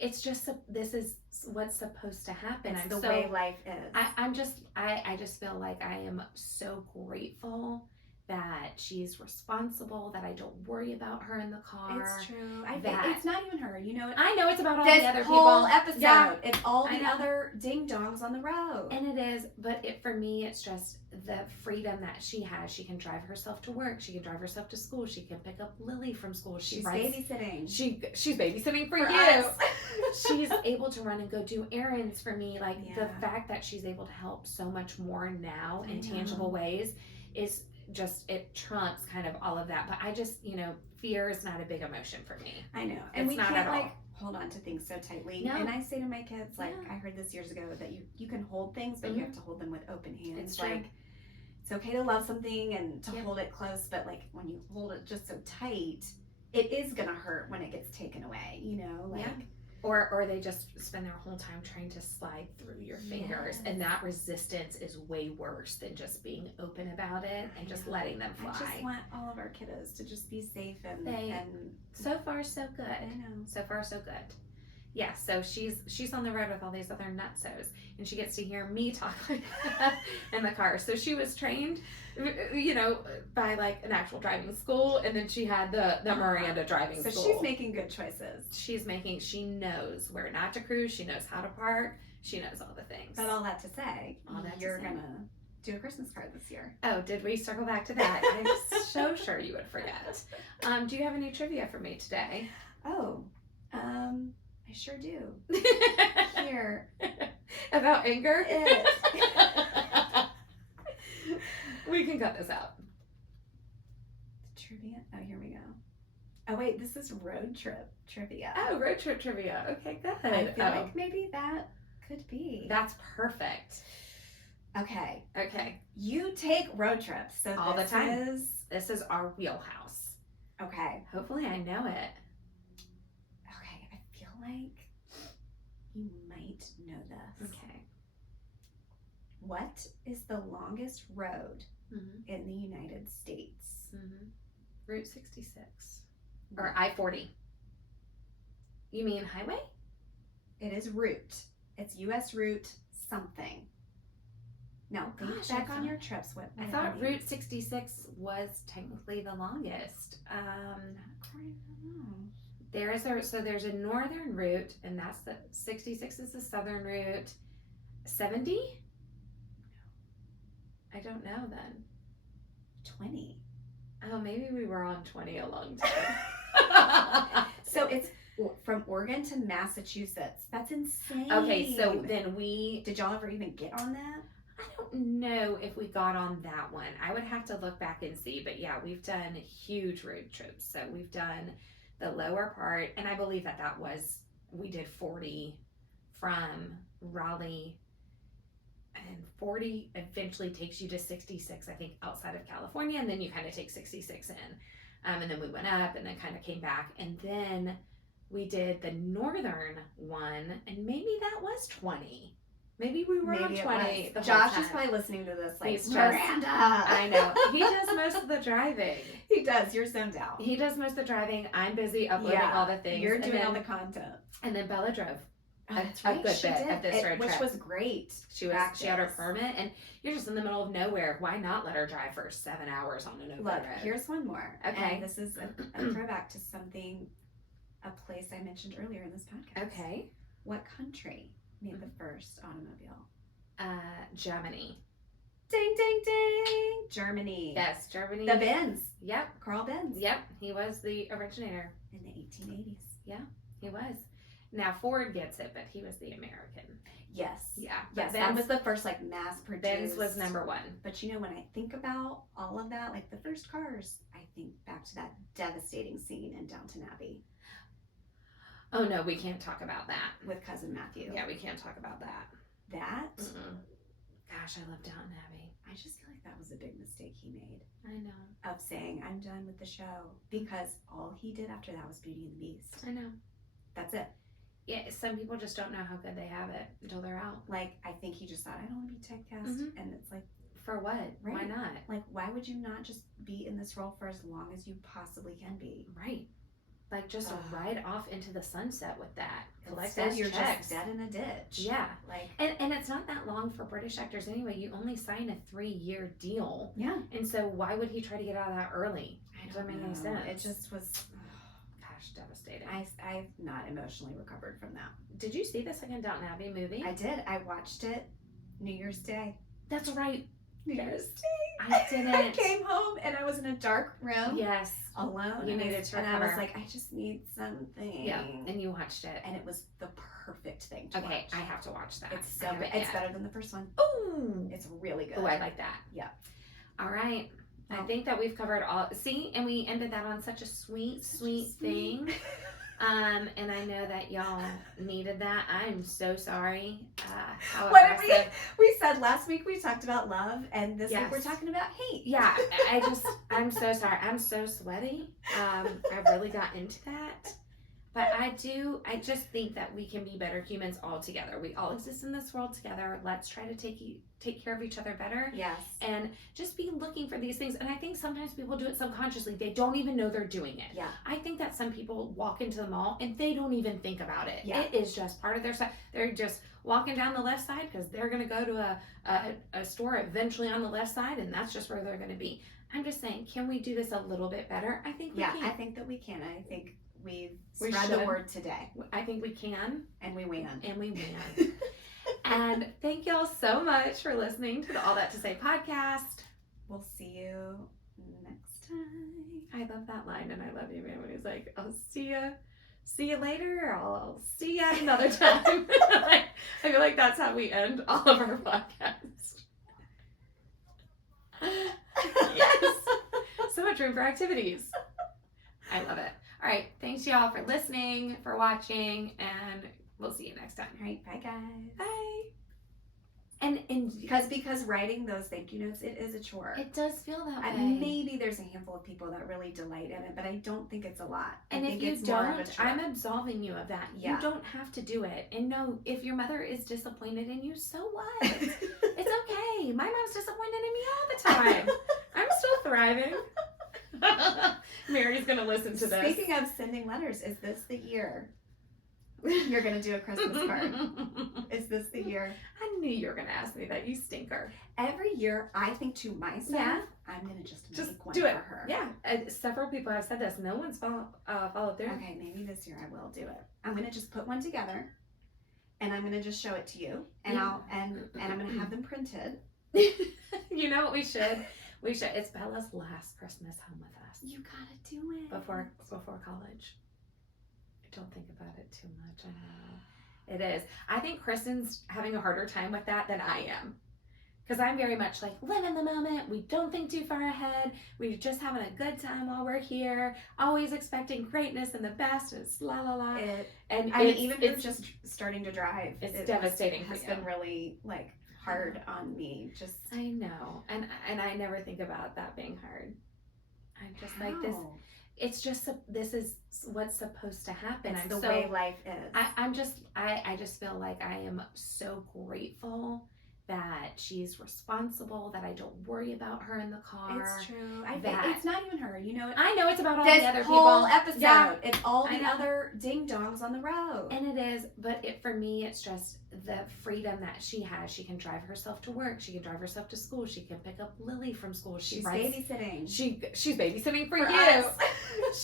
It's just, this is what's supposed to happen. It's the way life is. I just feel like I am so grateful that she's responsible, that I don't worry about her in the car. It's true. I think it's not even her. You know, I know it's about all the other people. This whole episode, yeah, it's all the other ding dongs on the road. And it is, but for me, it's just the freedom that she has. She can drive herself to work. She can drive herself to school. She can pick up Lily from school. She's babysitting. She's babysitting for you. Us. She's able to run and go do errands for me. Like the fact that she's able to help so much more now in tangible ways is just, it trumps kind of all of that. But I just, fear is not a big emotion for me. I know. And we can't hold on to things so tightly. No. And I say to my kids, I heard this years ago, that you can hold things, but you have to hold them with open hands. It's true. It's okay to love something and to hold it close, but when you hold it just so tight, it is gonna hurt when it gets taken away, Or they just spend their whole time trying to slide through your fingers, and that resistance is way worse than just being open about it and just letting them fly. I just want all of our kiddos to just be safe and so far so good. I know. So far so good. Yeah, so she's on the road with all these other nutsos, and she gets to hear me talk like that in the car. So she was trained, by an actual driving school, and then she had the Miranda driving school. So she's making good choices. She knows where not to cruise. She knows how to park. She knows all the things. But all that to say, you're gonna do a Christmas card this year. Oh, did we circle back to that? I'm so sure you would forget. Do you have any trivia for me today? Oh, I sure do. Here. About anger? We can cut this out. Trivia? Oh, here we go. Oh, wait, this is road trip trivia. Oh, road trip trivia. Okay, good. I feel like maybe that could be. That's perfect. Okay. You take road trips. So all the time. This is our wheelhouse. Okay. Hopefully I know it. Okay, I feel like you might know this. Okay. What is the longest road in the United States? Route 66. Or I-40. You mean highway? It is route. It's U.S. route something. No, think Gosh, back on your trips. What I it thought means. Route 66 was technically the longest. There's a northern route, and that's the 66 is the southern route. 70? I don't know then. 20. Oh, maybe we were on 20 a long time. So it's from Oregon to Massachusetts. That's insane. Okay, so then did y'all ever even get on that? I don't know if we got on that one. I would have to look back and see. But yeah, we've done huge road trips. So we've done the lower part, and I believe we did 40 from Raleigh, and 40 eventually takes you to 66, I think, outside of California, and then you kind of take 66 in. And then we went up and then kind of came back, and then we did the northern one, and maybe that was 20. Maybe we were on 20. Josh is probably listening to this like, Miranda. I know. He does most of the driving. He does. You're zoned out. He does most of the driving. I'm busy uploading all the things. You're doing all the content. And then Bella drove That's a good bit of this road trip. Which was great. She had her permit, and you're just in the middle of nowhere. Why not let her drive for 7 hours on an open road? Here's one more. Okay. And this is a throwback to a place I mentioned earlier in this podcast. Okay. What country made the first automobile? Germany. Ding, ding, ding. Germany. Yes, Germany. The Benz. Yep. Carl Benz. Yep. He was the originator. In the 1880s. Yeah, he was. Now Ford gets it, but he was the American. Yes. Yeah. Yeah, Benz was the first mass produced. Benz was number one. But when I think about all of that, the first cars, I think back to that devastating scene in Downton Abbey. Oh no, we can't talk about that. With Cousin Matthew. Yeah, we can't talk about that. That? Mm-mm. Gosh, I love Downton Abbey. I just feel like that was a big mistake he made. I know. Of saying, I'm done with the show. Because all he did after that was Beauty and the Beast. I know. That's it. Yeah, some people just don't know how good they have it until they're out. I think he just thought, I don't want to be typecast. Mm-hmm. And it's for what? Right. Why not? Why would you not just be in this role for as long as you possibly can be? Right. Just ride off into the sunset with that. Collect Instead, those you're checks. just dead in a ditch. Yeah. And it's not that long for British actors anyway. You only sign a 3-year deal. Yeah. And so why would he try to get out of that early? It doesn't make any sense. It just was... Gosh, devastating. I've not emotionally recovered from that. Did you see the second Downton Abbey movie? I did. I watched it New Year's Day. That's right. New Year's Day. I didn't. I came home and I was in a dark room. Yes. Alone. You needed to recover. And I was like, I just need something. Yeah. And you watched it. And it was the perfect thing to watch. Okay, I have to watch that. It's so good. It's better than the first one. Ooh. It's really good. Oh, I like that. Yeah. All right. I think that we've covered all. See, and we ended that on such a sweet thing. And I know that y'all needed that. I'm so sorry. What did we said last week? We talked about love, and this week we're talking about hate. Yeah, I'm so sorry. I'm so sweaty. I really got into that. But I just think that we can be better humans all together. We all exist in this world together. Let's try to take care of each other better. Yes. And just be looking for these things. And I think sometimes people do it subconsciously. They don't even know they're doing it. Yeah. I think that some people walk into the mall and they don't even think about it. Yeah. It is just part of their side. They're just walking down the left side because they're going to go to a store eventually on the left side, and that's just where they're going to be. I'm just saying, can we do this a little bit better? I think we can. I think that we can. I think we spread the word today. I think we can. And we win. And thank y'all so much for listening to the All That to Say podcast. We'll see you next time. I love that line, and I love you, man, when he's like, I'll see you later, or I'll see you at another time. I feel like that's how we end all of our podcasts. Yes. So much room for activities. I love it. All right. Thanks, y'all, for listening, for watching, and we'll see you next time. All right. Bye, guys. Bye. And because writing those thank you notes, it is a chore. It does feel that way. Maybe there's a handful of people that really delight in it, but I don't think it's a lot. And if you don't, I'm absolving you of that. Yeah. You don't have to do it. And no, if your mother is disappointed in you, so what? It's okay. My mom's disappointed in me all the time. I'm still thriving. Mary's going to listen to this. Speaking of sending letters, is this the year You're gonna do a Christmas card. Is this the year? I knew you were gonna ask me that. You stinker. Every year, I think to myself, Yeah. I'm gonna just make one do it for her. Yeah, several people have said this. No one's followed through. Okay, maybe this year I will do it. I'm gonna just put one together, and I'm gonna just show it to you, and I'm gonna have them printed. You know what we should? We should. It's Bella's last Christmas home with us. You gotta do it before college. Don't think about it too much. I know it is. I think Kristen's having a harder time with that than I am, because I'm very much like, live in the moment. We don't think too far ahead. We're just having a good time while we're here. Always expecting greatness and the best. And it's la la la. And I mean, even for just starting to drive, it's devastating. Has been really like hard on me. Just I know, and I never think about that being hard. I'm just like this. It's just this is what's supposed to happen. It's the way life is. I just feel like I am so grateful that she's responsible, that I don't worry about her in the car. It's true. I think it's not even her. You know, I know it's about all the other people. This whole episode, yeah, it's all the other ding dongs on the road. And it is, but for me, it's just the freedom that she has. She can drive herself to work. She can drive herself to school. She can pick up Lily from school. She's babysitting. She's babysitting for you. Us.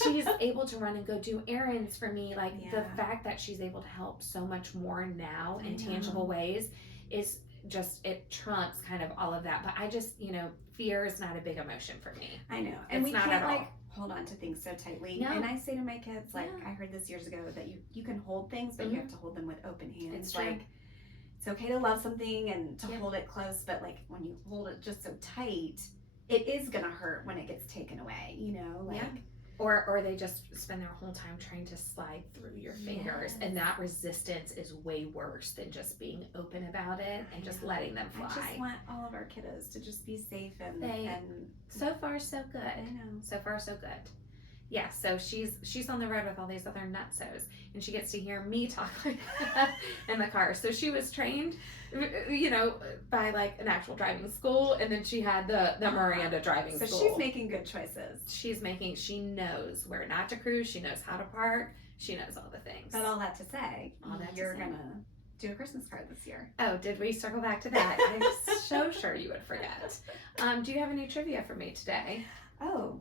She's able to run and go do errands for me. Like the fact that she's able to help so much more now in tangible ways is just, it trumps kind of all of that. But I just, fear is not a big emotion for me. I know. And we can't hold on to things so tightly. No. And I say to my kids, I heard this years ago, that you can hold things, but you have to hold them with open hands. It's like, it's okay to love something and to hold it close, but when you hold it just so tight, it is gonna hurt when it gets taken away, Or they just spend their whole time trying to slide through your fingers, and that resistance is way worse than just being open about it and just letting them fly. I just want all of our kiddos to just be safe and so far so good. I know. So far so good. Yeah, so she's on the road with all these other nutsos, and she gets to hear me talk like that in the car. So she was trained, by like an actual driving school, and then she had the Miranda driving school. So she's making good choices. She knows where not to cruise. She knows how to park. She knows all the things. But all that to say, you're gonna do a Christmas card this year. Oh, did we circle back to that? I'm so sure you would forget. Do you have any trivia for me today? Oh,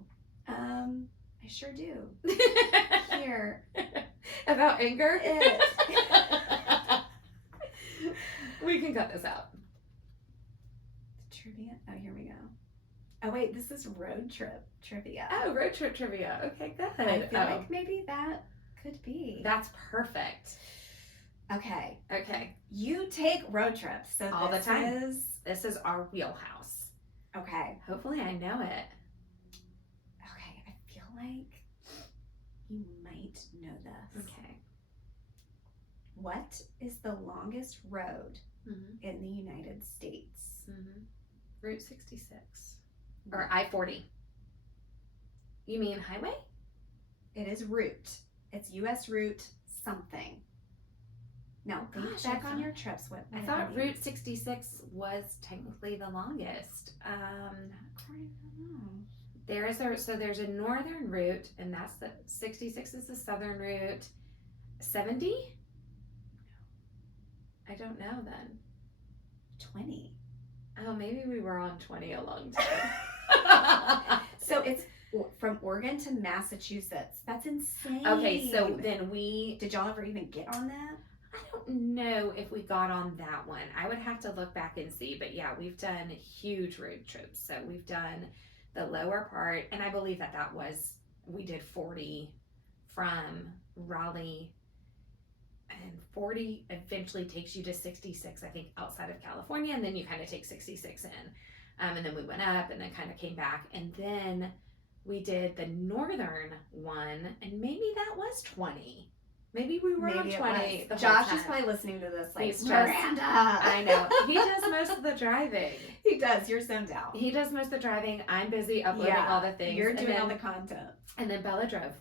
I sure do. Here. About anger? We can cut this out. Trivia? Oh, here we go. Oh, wait, this is road trip trivia. Oh, road trip trivia. Okay, good. I feel like maybe that could be. That's perfect. Okay. You take road trips. So all the time. This is our wheelhouse. Okay. Hopefully I know it. Okay, I feel like you might know this. Okay. What is the longest road in the United States? Route 66. Or I-40. You mean highway? It is route. It's U.S. route something. No, think back on your trips. I thought Route 66 was technically the longest. There's a northern route, and that's the 66 is the southern route. 70? I don't know then. 20. Oh, maybe we were on 20 a long time. So it's from Oregon to Massachusetts. That's insane. Okay, so then did y'all ever even get on that? I don't know if we got on that one. I would have to look back and see. But yeah, we've done huge road trips. So we've done the lower part, and I believe we did 40 from Raleigh, and 40 eventually takes you to 66, I think, outside of California, and then you kind of take 66 in. And then we went up and then kind of came back, and then we did the northern one, and maybe that was 20. Maybe we were on 20. Josh is probably listening to this like, Miranda. I know. He does most of the driving. He does. You're zoned out. He does most of the driving. I'm busy uploading all the things. You're doing all the content. And then Bella drove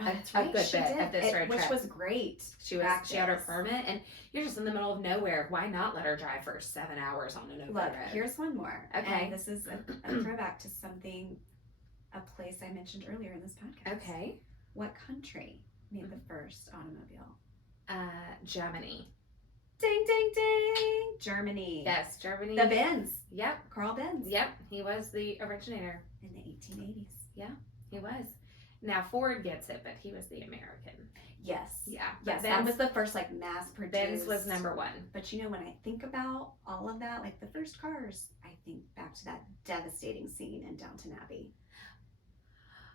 a good bit of this road trip. Which was great. She had her permit, and you're just in the middle of nowhere. Why not let her drive for 7 hours on an open road? Here's one more. Okay. And this is a throwback to a place I mentioned earlier in this podcast. Okay. What country made the first automobile? Germany. Ding, ding, ding. Germany. Yes, Germany. The Benz. Yep. Carl Benz. Yep. He was the originator. In the 1880s. Yeah, he was. Now Ford gets it, but he was the American. Yes. Yeah. Yes, that was the first like mass produced. Benz was number one. But you know, when I think about all of that, like the first cars, I think back to that devastating scene in Downton Abbey.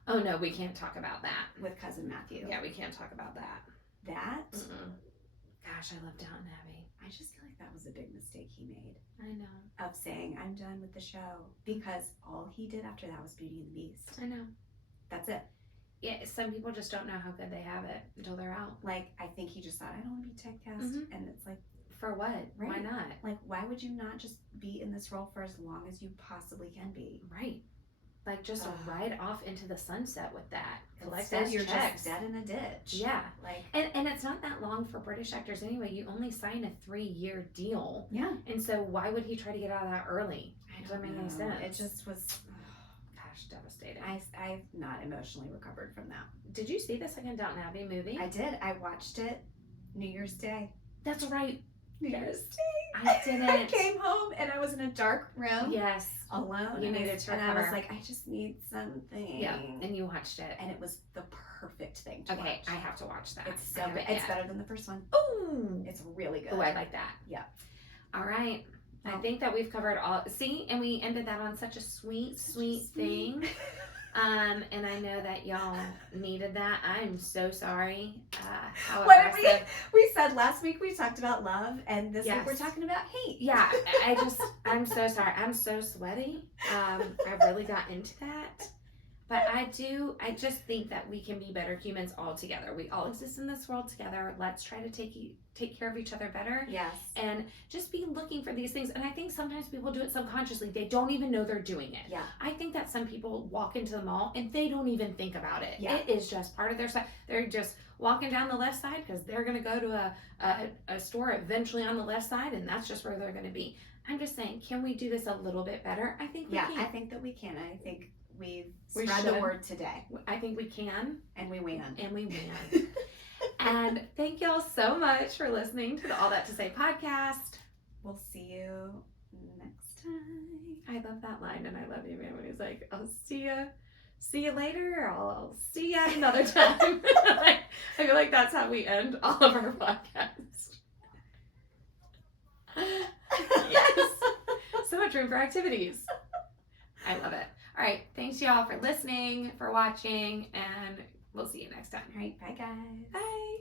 Oh no, we can't talk about that. With Cousin Matthew. Yeah, we can't talk about that. That? Mm-mm. Gosh, I love Downton Abbey. I just feel like that was a big mistake he made. I know. Of saying, I'm done with the show. Because all he did after that was Beauty and the Beast. I know. That's it. Yeah, some people just don't know how good they have it until they're out. Like, I think he just thought, I don't want to be typecast. Mm-hmm. And it's like, for what? Right. Why not? Like, why would you not just be in this role for as long as you possibly can be? Right. Like, just ride off into the sunset with that. Collect Instead, those you're checks. just dead in a ditch. Yeah. Like, and it's not that long for British actors anyway. You only sign a 3-year deal. yeah. And so why would he try to get out of that early? Doesn't make any sense. It just was, gosh, devastating. I've not emotionally recovered from that. Did you see the second Downton Abbey movie? I did. I watched it New Year's Day. That's right. New Yes. Year's Day. I didn't. I came home and I was in a dark room. Yes. Alone. You and needed to And I was recover. like, I just need something. Yeah. And you watched it. And it was the perfect thing to Okay, watch. I have to watch that. It's so I good. haven't It's yet. better than the first one. Ooh. It's really good. Oh, I like that. Yeah. All right. I Well- think that we've covered all. See, and we ended that on such a sweet thing. And I know that y'all needed that. I'm so sorry. How What did aggressive. we said last week we talked about love, and this week Yes. we're talking about hate. Yeah, I'm so sorry. I'm so sweaty. I really got into that. But I just think that we can be better humans all together. We all exist in this world together. Let's try to take care of each other better. Yes. And just be looking for these things. And I think sometimes people do it subconsciously. They don't even know they're doing it. Yeah. I think that some people walk into the mall and they don't even think about it. Yeah. It is just part of their side. They're just walking down the left side because they're going to go to a store eventually on the left side, and that's just where they're going to be. I'm just saying, can we do this a little bit better? I think we can. I think that we can. I think we We spread the should. word today, I think we can. and we win. And we win. And thank y'all so much for listening to the All That to Say podcast. We'll see you next time. I love that line, and I love you, man, when he's like, I'll see you later, or I'll see you another time. I feel like that's how we end all of our podcasts. Yes. So much room for activities. I love it. All right. Thanks, y'all, for listening, for watching, and we'll see you next time. All right. Bye, guys. Bye.